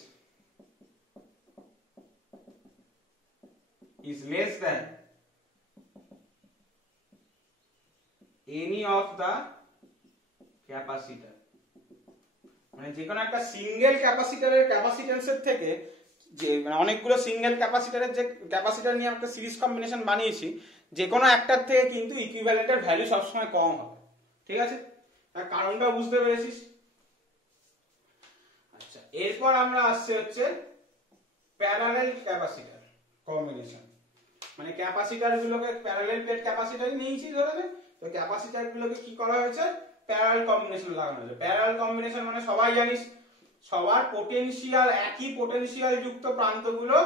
is less than any of the capacitor। মানে যে কোনো একটা সিঙ্গেল ক্যাপাসিটরের ক্যাপাসিট্যান্সের থেকে, যে মানে অনেকগুলো সিঙ্গেল ক্যাপাসিটরের যে ক্যাপাসিটর নিয়ে একটা সিরিজ কম্বিনেশন বানিয়েছি, যে কোনো একটার থেকে কিন্তু ইকুইভ্যালেন্টের ভ্যালু সবসময় কম হবে। ঠিক আছে, তার কারণটা বুঝতে পেরেছিস? আচ্ছা, এরপর আমরা আসছে হচ্ছে প্যারালাল ক্যাপাসিটর কম্বিনেশন। মানে ক্যাপাসিটর গুলোকে প্যারালাল প্লেট ক্যাপাসিটর নিয়েছি ধরে নে, তো ক্যাপাসিটর গুলোকে কি করা হয়েছে, প্যারালাল কম্বিনেশন লাগানো হয়েছে। প্যারালাল কম্বিনেশন মানে সবাই জানিস, সবার পোটেনশিয়াল একই পোটেনশিয়াল যুক্ত প্রান্তগুলো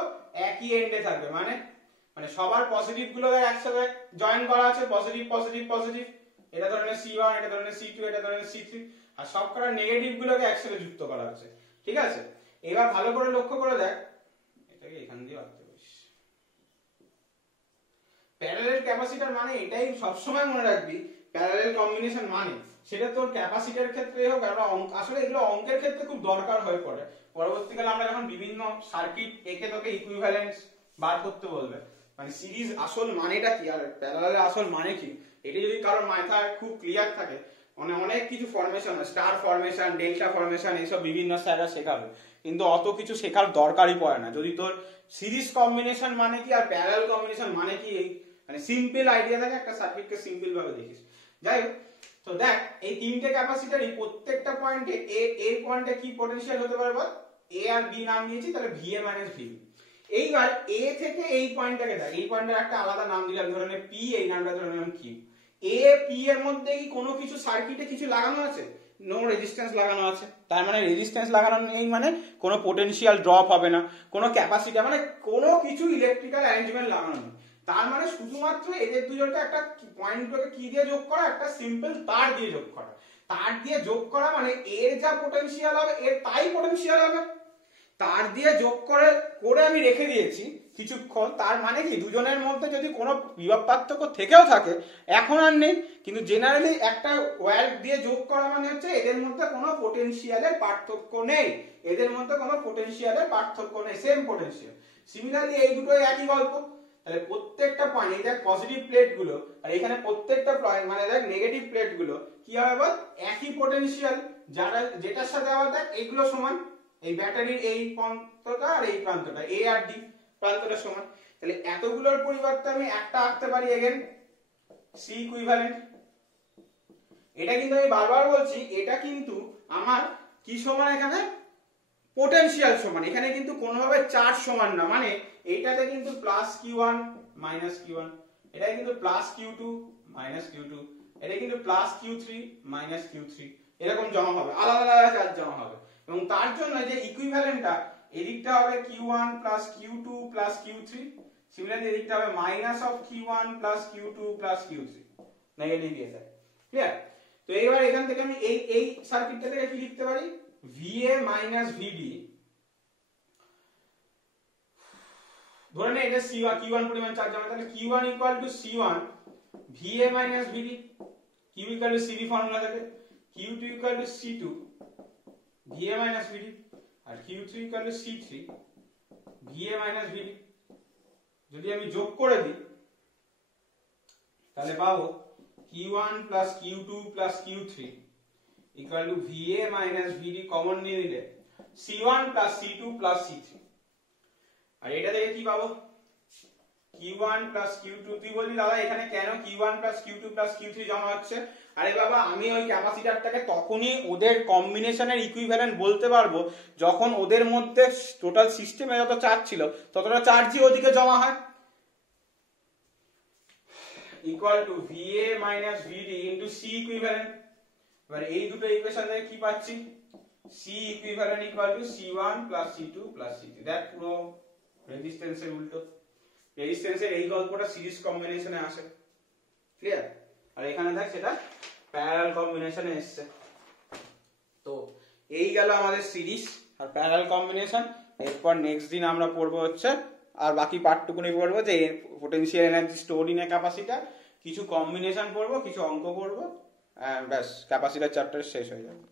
একই এন্ডে থাকবে, মানে মানে সবার পজিটিভ গুলো একসাথে জয়েন করা আছে, পজিটিভ পজিটিভ পজিটিভ, এটা ধরনের C1, এটা ধরনের C2, এটা ধরনের C3, আর সব কটা নেগেটিভ গুলোকে একসাথে যুক্ত করা আছে। ঠিক আছে, এবার ভালো করে লক্ষ্য করে দেখ, এটাকে এখান দিয়ে রাখতে পারিস। প্যারালাল ক্যাপাসিটর মানে এটাই সবসময় মনে রাখবি, প্যারালাল কম্বিনেশন মানে সেটা তোর ক্যাপাসিটরের ক্ষেত্রে হোক, আসলে এগুলো অঙ্কের ক্ষেত্রে খুব দরকার হয়ে পড়ে। পরবর্তীকালে আমরা যখন বিভিন্ন সার্কিট একে তোকে ইকুইভ্যালেন্স বার করতে বলবে, মানে সিরিজ আসল মানেটা কি আর প্যারালালের আসল মানে কি, এটা যদি কারোর মাথায় খুব ক্লিয়ার থাকে, মানে অনেক কিছু formation, star formation, delta formation, এইসব বিভিন্ন স্যাররা শেখাবে, কিন্তু অত কিছু শেখার দরকারই পড়ে না যদি তোর সিরিজ কম্বিনেশন মানে কি আর প্যারালাল কম্বিনেশন মানে কি এই মানে সিম্পল আইডিয়া থাকে, একটা সার্কিটকে সিম্পল ভাবে দেখিস। যাই হোক, তো দেখ এই তিনটে ক্যাপাসিটরই প্রত্যেকটা পয়েন্টে এ পয়েন্টে কি পটেনশিয়াল হতে পারে বল, এ আর বি নাম দিয়েছি, তাহলে VA মাইনাস VB। এইবার এ থেকে এই পয়েন্টটাকে দেখ, এই পয়েন্টের একটা আলাদা নাম দিলাম, ধরে নে পি, এই নামটা ধরে নিলাম কিউ। এ পি এর মধ্যে কি কোনো কিছু সার্কিটে কিছু লাগানো আছে? নো রেজিস্ট্যান্স লাগানো আছে, তার মানে রেজিস্ট্যান্স লাগানো নেই মানে কোনো পোটেনশিয়াল ড্রপ হবে না, কোনো ক্যাপাসিটর মানে কোনো কিছু ইলেকট্রিক্যাল অ্যারেঞ্জমেন্ট লাগানো নেই। তার মানে শুধুমাত্র এদের দুজনকে একটা পয়েন্টগুলোকে কি দিয়ে যোগ করা, একটা সিম্পল তার দিয়ে যোগ করা। তার দিয়ে যোগ করা মানে এর যা পোটেনশিয়াল হবে এর তাই পোটেনশিয়াল হবে। তার দিয়ে যোগ করে আমি রেখে দিয়েছি কিছুক্ষণ, তার মানে কি দুজনের মধ্যে যদি কোনো বিভব পার্থক্য থেকেও থাকে এখন আর নেই, কিন্তু জেনারেলি একটা ওয়্যার দিয়ে যোগ করা মানে হচ্ছে এদের মধ্যে কোনো পোটেনশিয়ালের পার্থক্য নেই, এদের মধ্যে কোনো পোটেনশিয়ালের পার্থক্য নেই, সেম পোটেনশিয়াল। সিমিলারলি এই দুটোই একই গল্প। তাহলে প্রত্যেকটা পয়েন্ট, এই দেখ পজিটিভ প্লেট গুলো আর এখানে প্রত্যেকটা পয়েন্ট মানে দেখ নেগেটিভ প্লেট গুলো কি হবে বল, একই পোটেনশিয়াল, যেটার সাথে আবার দেখ এইগুলো সমান, এই ব্যাটারির এই প্রান্তটা আর এই প্রান্তটা, এ আর ডি প্রান্তটা সমান। তাহলে এতগুলোর পরিবর্তে আমি একটা আঁকতে পারি এগেন সি ইকুইভ্যালেন্ট। এটা কিন্তু আমি বারবার বলছি, এটা কিন্তু আমার কি সমান, এখানে পোটেনশিয়াল সমান, এখানে কিন্তু কোনোভাবে চার্জ সমান না, মানে এইটাতে কিন্তু প্লাস Q1 মাইনাস Q1, এটা কিন্তু প্লাস Q2 মাইনাস Q2, এটা কিন্তু প্লাস Q3 মাইনাস Q3, এরকম জমা হবে, আলাদা আলাদা চার্জ জমা হবে। এবং তার জন্য যে ইকুইভ্যালেন্টটা, এদিকটা হবে Q1 plus Q2 plus Q3, similarly এদিকটা হবে minus of Q1 plus Q2 plus Q3, negative ইয়েতে। ক্লিয়ার? তো এবার এখান থেকে আমি এই সার্কিটটা থেকে কি লিখতে পারি, VA মাইনাস VD, ধরে নে এটা Q1 পরিমাণ চার্জ জমা, তাহলে Q1 equal to C1 VA minus VD, Q equal to CV formula থেকে, Q2 equal to C2 VA minus VD, আর Q3 equal to C3 VA minus VD। যদি আমি যোগ করে দিই তাহলে পাবো Q1 plus Q2 plus Q3 equal to VA minus VD, common নিয়ে নিলে C1 plus C2 plus C3, আর এটা থেকে কি পাবো Q1 প্লাস Q2। তুই বলবি দাদা এখানে কেন Q1 plus Q2 plus Q3 জমা হচ্ছে? আরে বাবা, আমি ওই ক্যাপাসিটরটাকে তখনই ওদের কম্বিনেশনের ইকুইভ্যালেন্ট বলতে পারবো যখন ওদের মধ্যে টোটাল সিস্টেমে যত চার্জ ছিল ততটা চার্জই ওদিকে জমা হয়, equal to VA minus VD into C equivalent. এবার এই দুটো ইকুয়েশন থেকে কি পাচ্ছি, C equivalent equal to C1 plus C2 plus C3। দেখ পুরো রেজিস্ট্যান্সের উল্টো, রেজিস্ট্যান্সের এই গল্পটা সিরিজ কম্বিনেশনে আসে। ক্লিয়ার? আর এখানে দেখ সেটা প্যারালাল কম্বিনেশনে এসেছে। তো এই গেল আমাদের সিরিজ আর প্যারালাল কম্বিনেশন। এরপর নেক্সট দিন আমরা পড়বো হচ্ছে আর বাকি পার্টটুকুনি পড়বো যে potential energy store in a capacitor, কিছু কম্বিনেশন পড়বো, কিছু অঙ্ক পড়বো, ব্যাস ক্যাপাসিটর চ্যাপ্টার শেষ হয়ে যাবে।